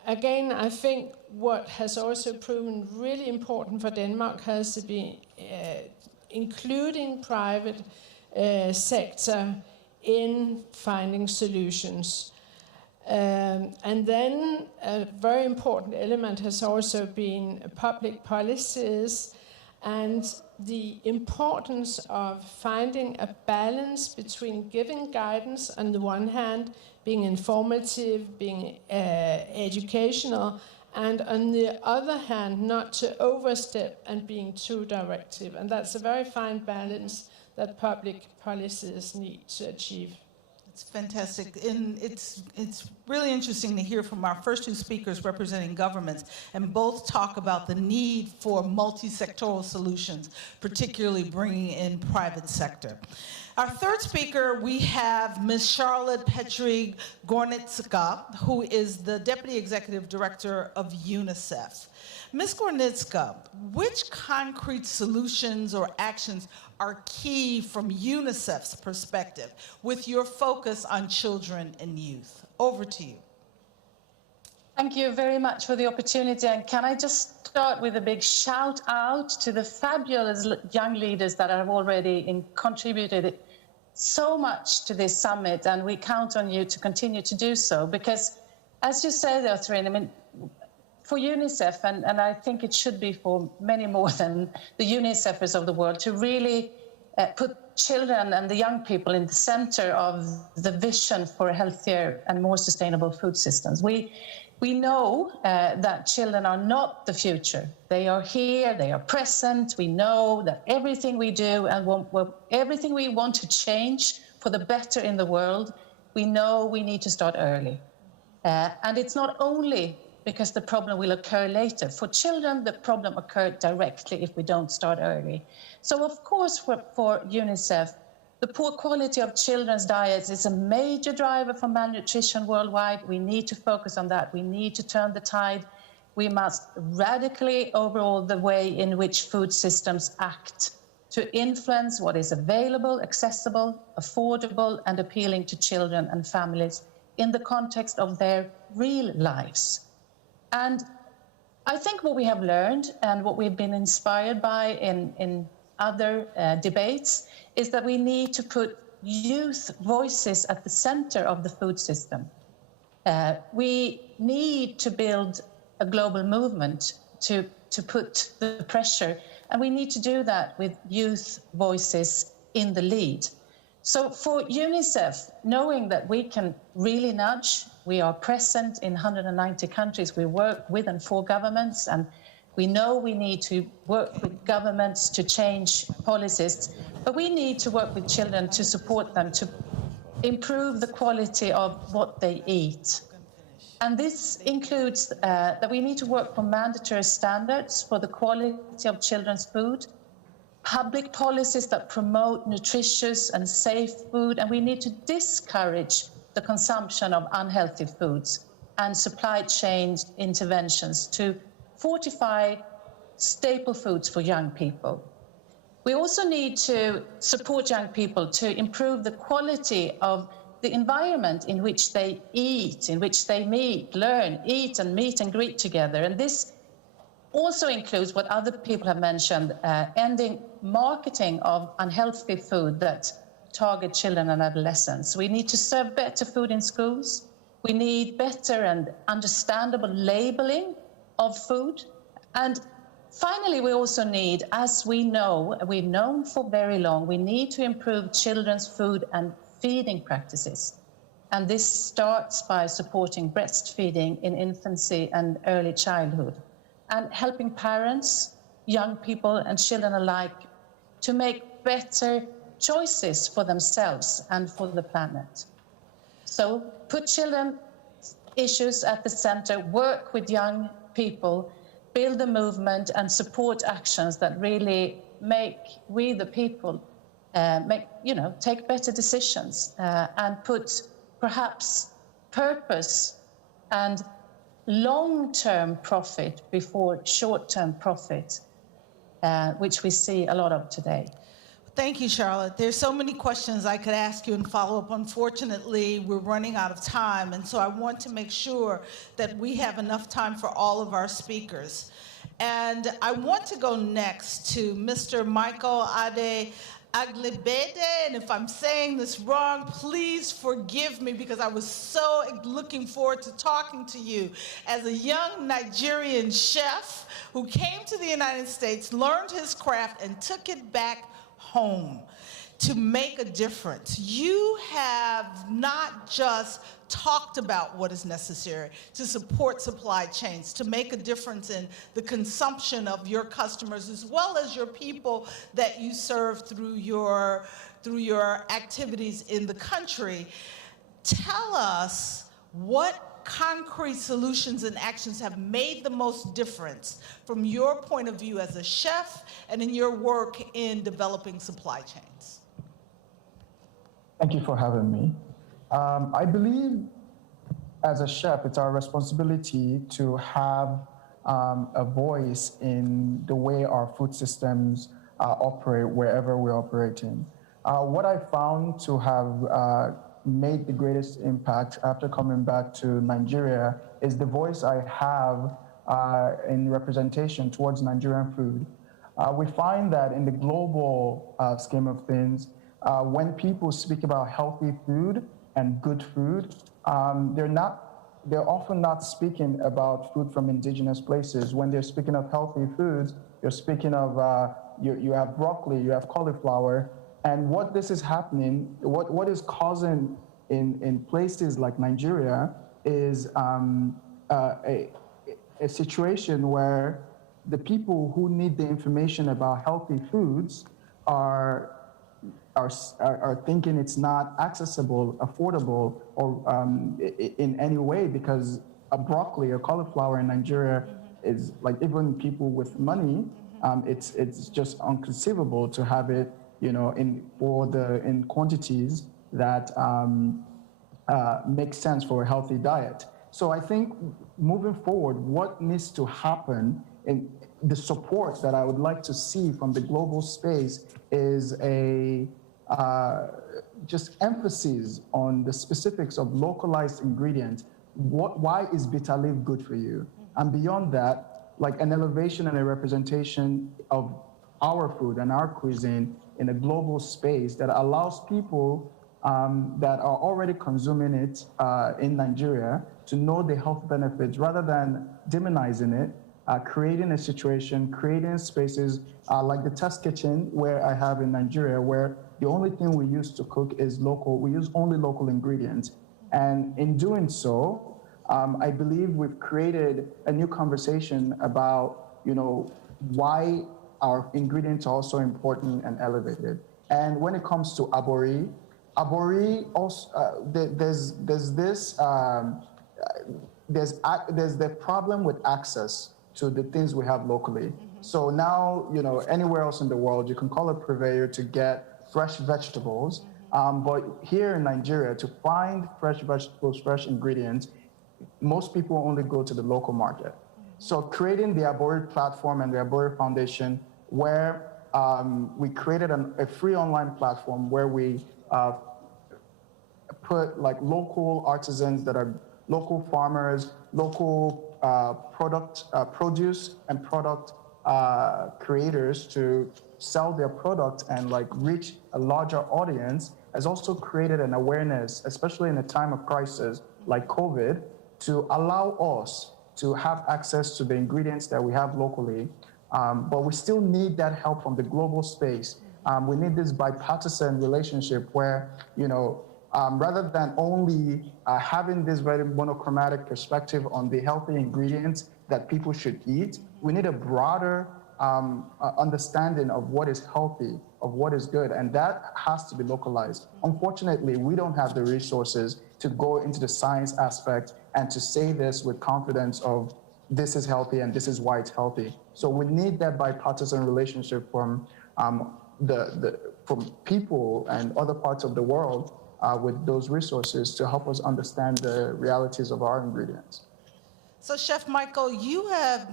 again, I think what has also proven really important for Denmark has to be including private sector in finding solutions. And then a very important element has also been public policies and the importance of finding a balance between giving guidance on the one hand, being informative, being educational, and on the other hand, not to overstep and being too directive. And that's a very fine balance that public policies need to achieve. It's fantastic. And it's really interesting to hear from our first two speakers representing governments, and both talk about the need for multi-sectoral solutions, particularly bringing in private sector. Our third speaker, we have Ms. Charlotte Petry-Gornitska, who is the Deputy Executive Director of UNICEF. Ms. Gornitska, which concrete solutions or actions are key from UNICEF's perspective with your focus on children and youth? Over to you. Thank you very much for the opportunity. And can I just start with a big shout out to the fabulous young leaders that have already contributed so much to this summit, and we count on you to continue to do so, because as you said, Catherine, I mean, for UNICEF, and I think it should be for many more than the UNICEFers of the world, to really put children and the young people in the center of the vision for healthier and more sustainable food systems. We know that children are not the future. They are here, they are present. We know that everything we do and everything we want to change for the better in the world, we know we need to start early. And it's not only because the problem will occur later. For children, the problem occurs directly if we don't start early. So of course, for UNICEF, the poor quality of children's diets is a major driver for malnutrition worldwide. We need to focus on that. We need to turn the tide. We must radically overhaul the way in which food systems act to influence what is available, accessible, affordable, and appealing to children and families in the context of their real lives. And I think what we have learned and what we've been inspired by in other debates is that we need to put youth voices at the center of the food system. We need to build a global movement to put the pressure, and we need to do that with youth voices in the lead. So for UNICEF, knowing that we can really nudge, we are present in 190 countries, we work with and for governments, and we know we need to work with governments to change policies, but we need to work with children to support them, to improve the quality of what they eat. And this includes that we need to work for mandatory standards for the quality of children's food, public policies that promote nutritious and safe food, and we need to discourage the consumption of unhealthy foods and supply chain interventions to fortify staple foods for young people. We also need to support young people to improve the quality of the environment in which they eat, in which they meet, learn, eat and meet and greet together. And this also includes what other people have mentioned, ending marketing of unhealthy food that target children and adolescents. We need to serve better food in schools. We need better and understandable labeling of food. And finally, we also need, as we know, we've known for very long, we need to improve children's food and feeding practices. And this starts by supporting breastfeeding in infancy and early childhood, and helping parents, young people and children alike to make better choices for themselves and for the planet. So put children issues at the center, work with young people, build a movement and support actions that really make we the people take better decisions and put perhaps purpose and long-term profit before short-term profit, which we see a lot of today. Thank you, Charlotte. There's so many questions I could ask you and follow up. Unfortunately, we're running out of time, and so I want to make sure that we have enough time for all of our speakers. And I want to go next to Mr. Michael Ade Aglebede, and if I'm saying this wrong, please forgive me, because I was so looking forward to talking to you as a young Nigerian chef who came to the United States, learned his craft, and took it back home to make a difference. You have not just talked about what is necessary to support supply chains, to make a difference in the consumption of your customers, as well as your people that you serve through your activities in the country. tell us what concrete solutions and actions have made the most difference from your point of view as a chef and in your work in developing supply chains. Thank you for having me. I believe as a chef, it's our responsibility to have a voice in the way our food systems operate wherever we're operating. What I found to have made the greatest impact after coming back to Nigeria is the voice I have in representation towards Nigerian food. We find that in the global scheme of things, when people speak about healthy food and good food, they're often not speaking about food from indigenous places. When they're speaking of healthy foods, you're speaking of, you have broccoli, you have cauliflower, and what this is happening, what is causing in places like Nigeria is a situation where the people who need the information about healthy foods are thinking it's not accessible, affordable, or in any way, because a broccoli or cauliflower in Nigeria is like, even people with money, it's just inconceivable to have it, in quantities that make sense for a healthy diet. So I think moving forward, what needs to happen in the support that I would like to see from the global space is a just emphasis on the specifics of localized ingredients. Why is bitter leaf good for you? And beyond that, like an elevation and a representation of our food and our cuisine in a global space that allows people that are already consuming it in Nigeria to know the health benefits rather than demonizing it, creating a situation, creating spaces like the test kitchen where I have in Nigeria, where the only thing we use to cook is local. We use only local ingredients. And in doing so, I believe we've created a new conversation about, why our ingredients are also important and elevated. And when it comes to abori also, there's the problem with access to the things we have locally. So now, anywhere else in the world, you can call a purveyor to get fresh vegetables. But here in Nigeria, to find fresh vegetables, fresh ingredients, most people only go to the local market. So creating the Abori platform and the Abori Foundation, where we created a free online platform where we put like local artisans that are local farmers, local produce and product creators to sell their product and like reach a larger audience, has also created an awareness, especially in a time of crisis like COVID, to allow us to have access to the ingredients that we have locally. But we still need that help from the global space. We need this bipartisan relationship where, rather than only having this very monochromatic perspective on the healthy ingredients that people should eat, we need a broader understanding of what is healthy, of what is good, and that has to be localized. Unfortunately, we don't have the resources to go into the science aspect and to say this with confidence of this is healthy and this is why it's healthy. So we need that bipartisan relationship from from people and other parts of the world with those resources to help us understand the realities of our ingredients. So Chef Michael, you have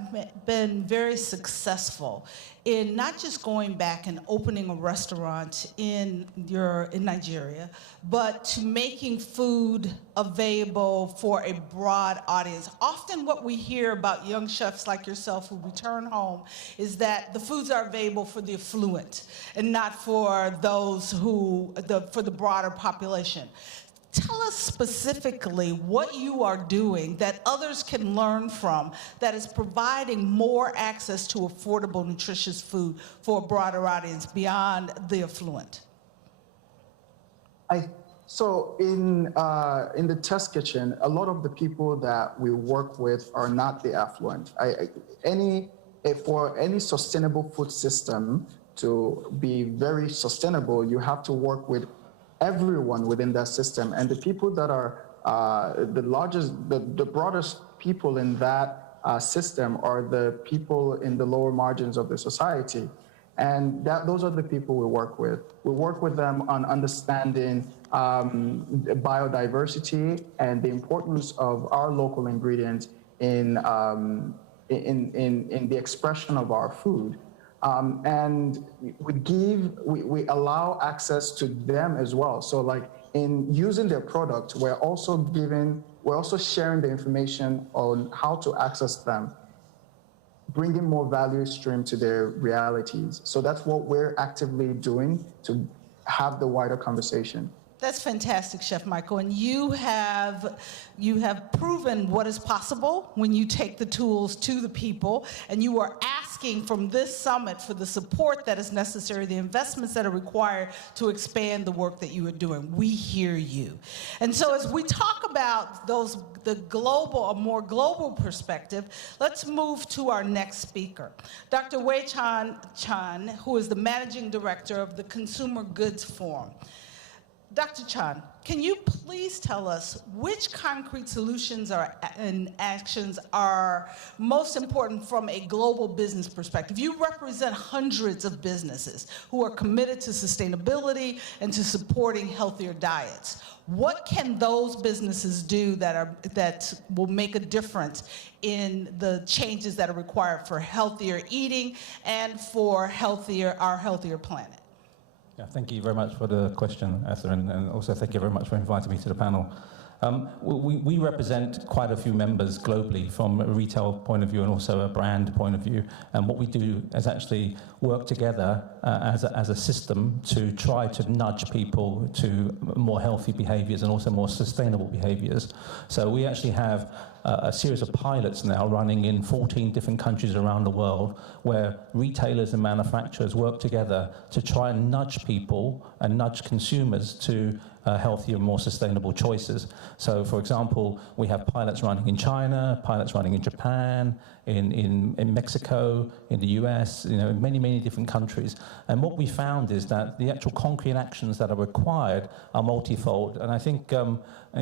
been very successful in not just going back and opening a restaurant in Nigeria, but to making food available for a broad audience. Often what we hear about young chefs like yourself who return home is that the foods are available for the affluent and not for those for the broader population. Tell us specifically what you are doing that others can learn from that is providing more access to affordable, nutritious food for a broader audience beyond the affluent. So in the test kitchen, a lot of the people that we work with are not the affluent. For any sustainable food system to be very sustainable, you have to work with everyone within that system. And the people that are the broadest people in that system are the people in the lower margins of the society. And those are the people we work with. We work with them on understanding biodiversity and the importance of our local ingredients in the expression of our food. And we allow access to them as well. So like in using their product, we're also sharing the information on how to access them, bringing more value stream to their realities. So that's what we're actively doing to have the wider conversation. That's fantastic, Chef Michael. And you have proven what is possible when you take the tools to the people, and you are asking from this summit for the support that is necessary, the investments that are required to expand the work that you are doing. We hear you. And so as we talk about the global, a more global perspective, let's move to our next speaker, Dr. Wei Chan, who is the Managing Director of the Consumer Goods Forum. Dr. Chan, can you please tell us which concrete solutions and actions are most important from a global business perspective? You represent hundreds of businesses who are committed to sustainability and to supporting healthier diets. What can those businesses do that will make a difference in the changes that are required for healthier eating and for our healthier planet? Yeah, thank you very much for the question, Esther, and also thank you very much for inviting me to the panel. We represent quite a few members globally from a retail point of view and also a brand point of view. And what we do is actually work together as a system to try to nudge people to more healthy behaviors and also more sustainable behaviors. So we actually have a series of pilots now running in 14 different countries around the world where retailers and manufacturers work together to try and nudge people and nudge consumers to healthier, more sustainable choices. So, for example, we have pilots running in China, pilots running in Japan, in Mexico, in the US, in many, many different countries. And what we found is that the actual concrete actions that are required are multifold. And I think,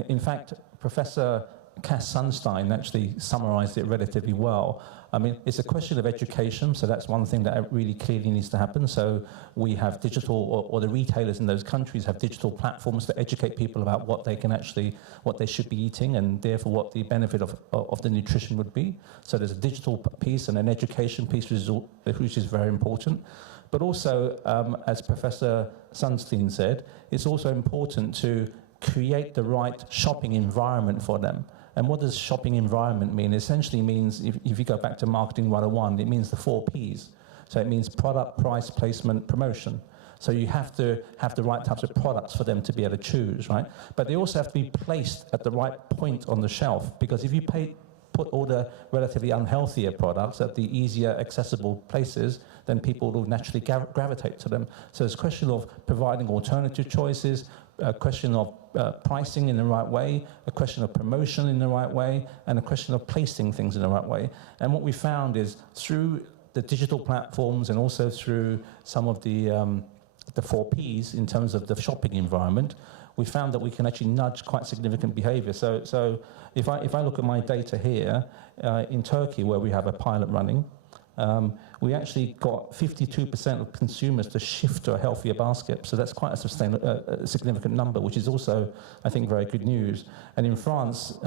in fact, Professor Cass Sunstein actually summarized it relatively well. I mean, it's a question of education, so that's one thing that really clearly needs to happen. So we have digital, or the retailers in those countries have digital platforms to educate people about what they should be eating, and therefore what the benefit of the nutrition would be. So there's a digital piece and an education piece, which is very important. But also, as Professor Sunstein said, it's also important to create the right shopping environment for them. And what does shopping environment mean? It essentially means, if you go back to Marketing 101, it means the 4 Ps. So it means product, price, placement, promotion. So you have to have the right types of products for them to be able to choose, right? But they also have to be placed at the right point on the shelf, because if you put all the relatively unhealthier products at the easier accessible places, then people will naturally gravitate to them. So it's a question of providing alternative choices, a question of pricing in the right way, a question of promotion in the right way, and a question of placing things in the right way. And what we found is through the digital platforms and also through some of the 4 Ps in terms of the shopping environment, we found that we can actually nudge quite significant behavior. So if I look at my data here, in Turkey, where we have a pilot running, we actually got 52% of consumers to shift to a healthier basket. So that's quite a significant number, which is also, I think, very good news. And in France,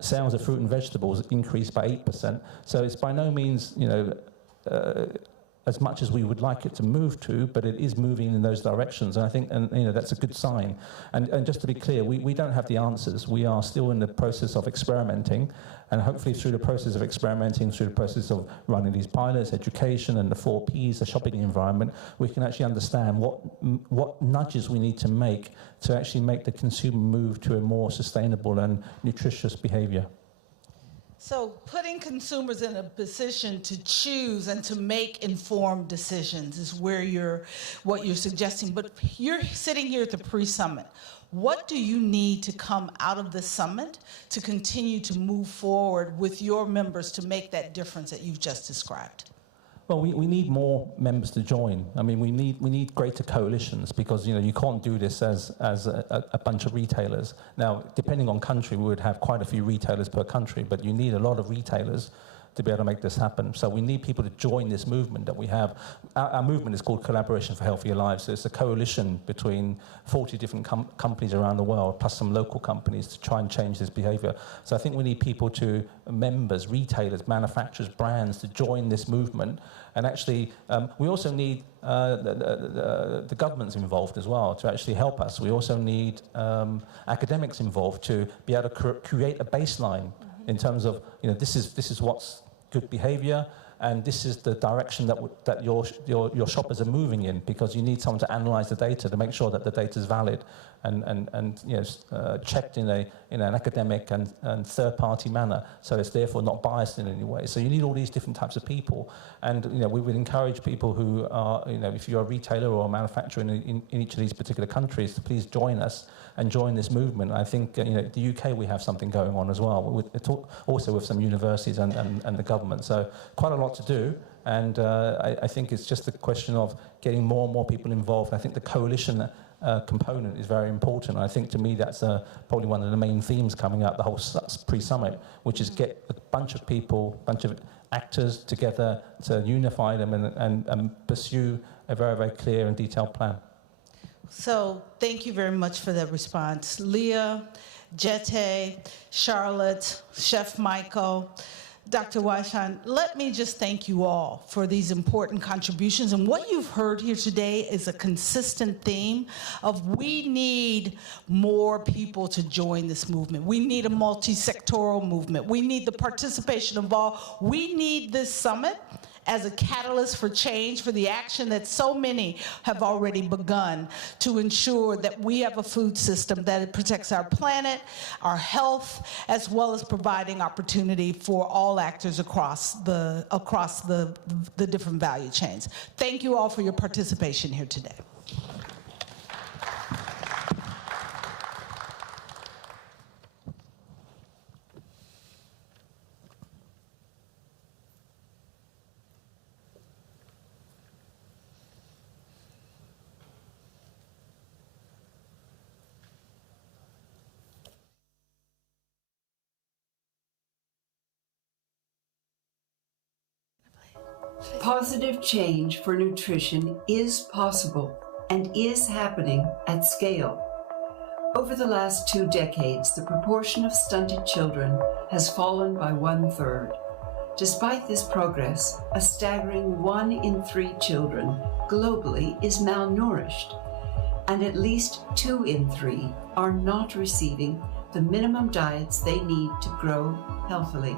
sales of fruit and vegetables increased by 8%. So it's by no means, as much as we would like it to move to, but it is moving in those directions. And I think, that's a good sign. And just to be clear, we don't have the answers. We are still in the process of experimenting. And hopefully through the process of experimenting, through the process of running these pilots, education, and the 4 Ps, the shopping environment, we can actually understand what nudges we need to make to actually make the consumer move to a more sustainable and nutritious behavior. So putting consumers in a position to choose and to make informed decisions is what you're suggesting. But you're sitting here at the pre-summit. What do you need to come out of the summit to continue to move forward with your members to make that difference that you've just described? Well, we need more members to join. I mean, we need greater coalitions, because you can't do this as a bunch of retailers. Now, depending on country, we would have quite a few retailers per country, but you need a lot of retailers to be able to make this happen. So we need people to join this movement that we have. Our movement is called Collaboration for Healthier Lives. So it's a coalition between 40 different companies around the world, plus some local companies, to try and change this behavior. So I think we need people members, retailers, manufacturers, brands, to join this movement. And actually, we also need the governments involved as well to actually help us. We also need academics involved to be able to create a baseline in terms of, this is what's good behavior, and this is the direction that your shoppers are moving in, because you need someone to analyze the data to make sure that the data is valid and checked in an academic and third-party manner, so it's therefore not biased in any way. So you need all these different types of people, and we would encourage people who are, if you're a retailer or a manufacturer in each of these particular countries, to please join us and join this movement. I think the UK, we have something going on as well, also with some universities and the government. So quite a lot to do, and I think it's just a question of getting more and more people involved. I think the coalition component is very important. I think, to me, that's probably one of the main themes coming out the whole pre-summit, which is get a bunch of people, bunch of actors together to unify them and pursue a very, very clear and detailed plan. So thank you very much for that response. Leah, Jete, Charlotte, Chef Michael, Dr. Waishan, let me just thank you all for these important contributions. And what you've heard here today is a consistent theme of we need more people to join this movement. We need a multi-sectoral movement. We need the participation of all. We need this summit as a catalyst for change, for the action that so many have already begun to ensure that we have a food system that protects our planet, our health, as well as providing opportunity for all actors across the different value chains. Thank you all for your participation here today. Positive change for nutrition is possible and is happening at scale. Over the last 2 decades, the proportion of stunted children has fallen by 1/3. Despite this progress, a staggering 1 in 3 children globally is malnourished, and at least 2 in 3 are not receiving the minimum diets they need to grow healthily.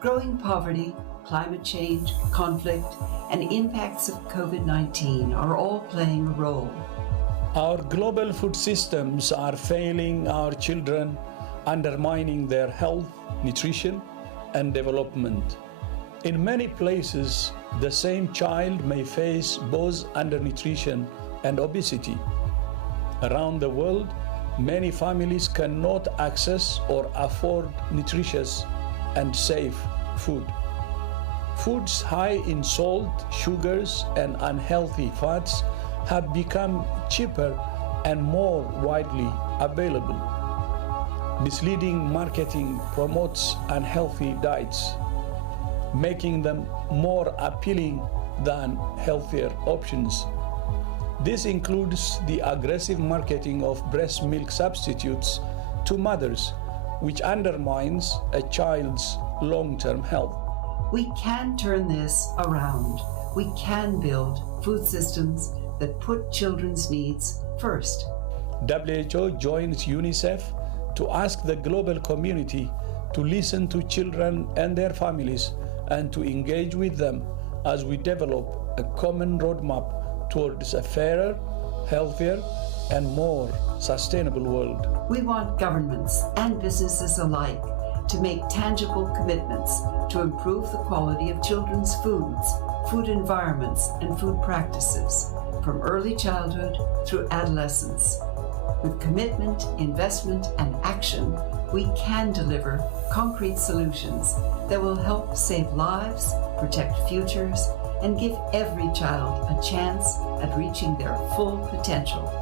Growing poverty, climate change, conflict, and impacts of COVID-19 are all playing a role. Our global food systems are failing our children, undermining their health, nutrition, and development. In many places, the same child may face both undernutrition and obesity. Around the world, many families cannot access or afford nutritious and safe food. Foods high in salt, sugars, and unhealthy fats have become cheaper and more widely available. Misleading marketing promotes unhealthy diets, making them more appealing than healthier options. This includes the aggressive marketing of breast milk substitutes to mothers, which undermines a child's long-term health. We can turn this around. We can build food systems that put children's needs first. WHO joins UNICEF to ask the global community to listen to children and their families and to engage with them as we develop a common roadmap towards a fairer, healthier, and more sustainable world. We want governments and businesses alike to make tangible commitments to improve the quality of children's foods, food environments, and food practices from early childhood through adolescence. With commitment, investment, and action, we can deliver concrete solutions that will help save lives, protect futures, and give every child a chance at reaching their full potential.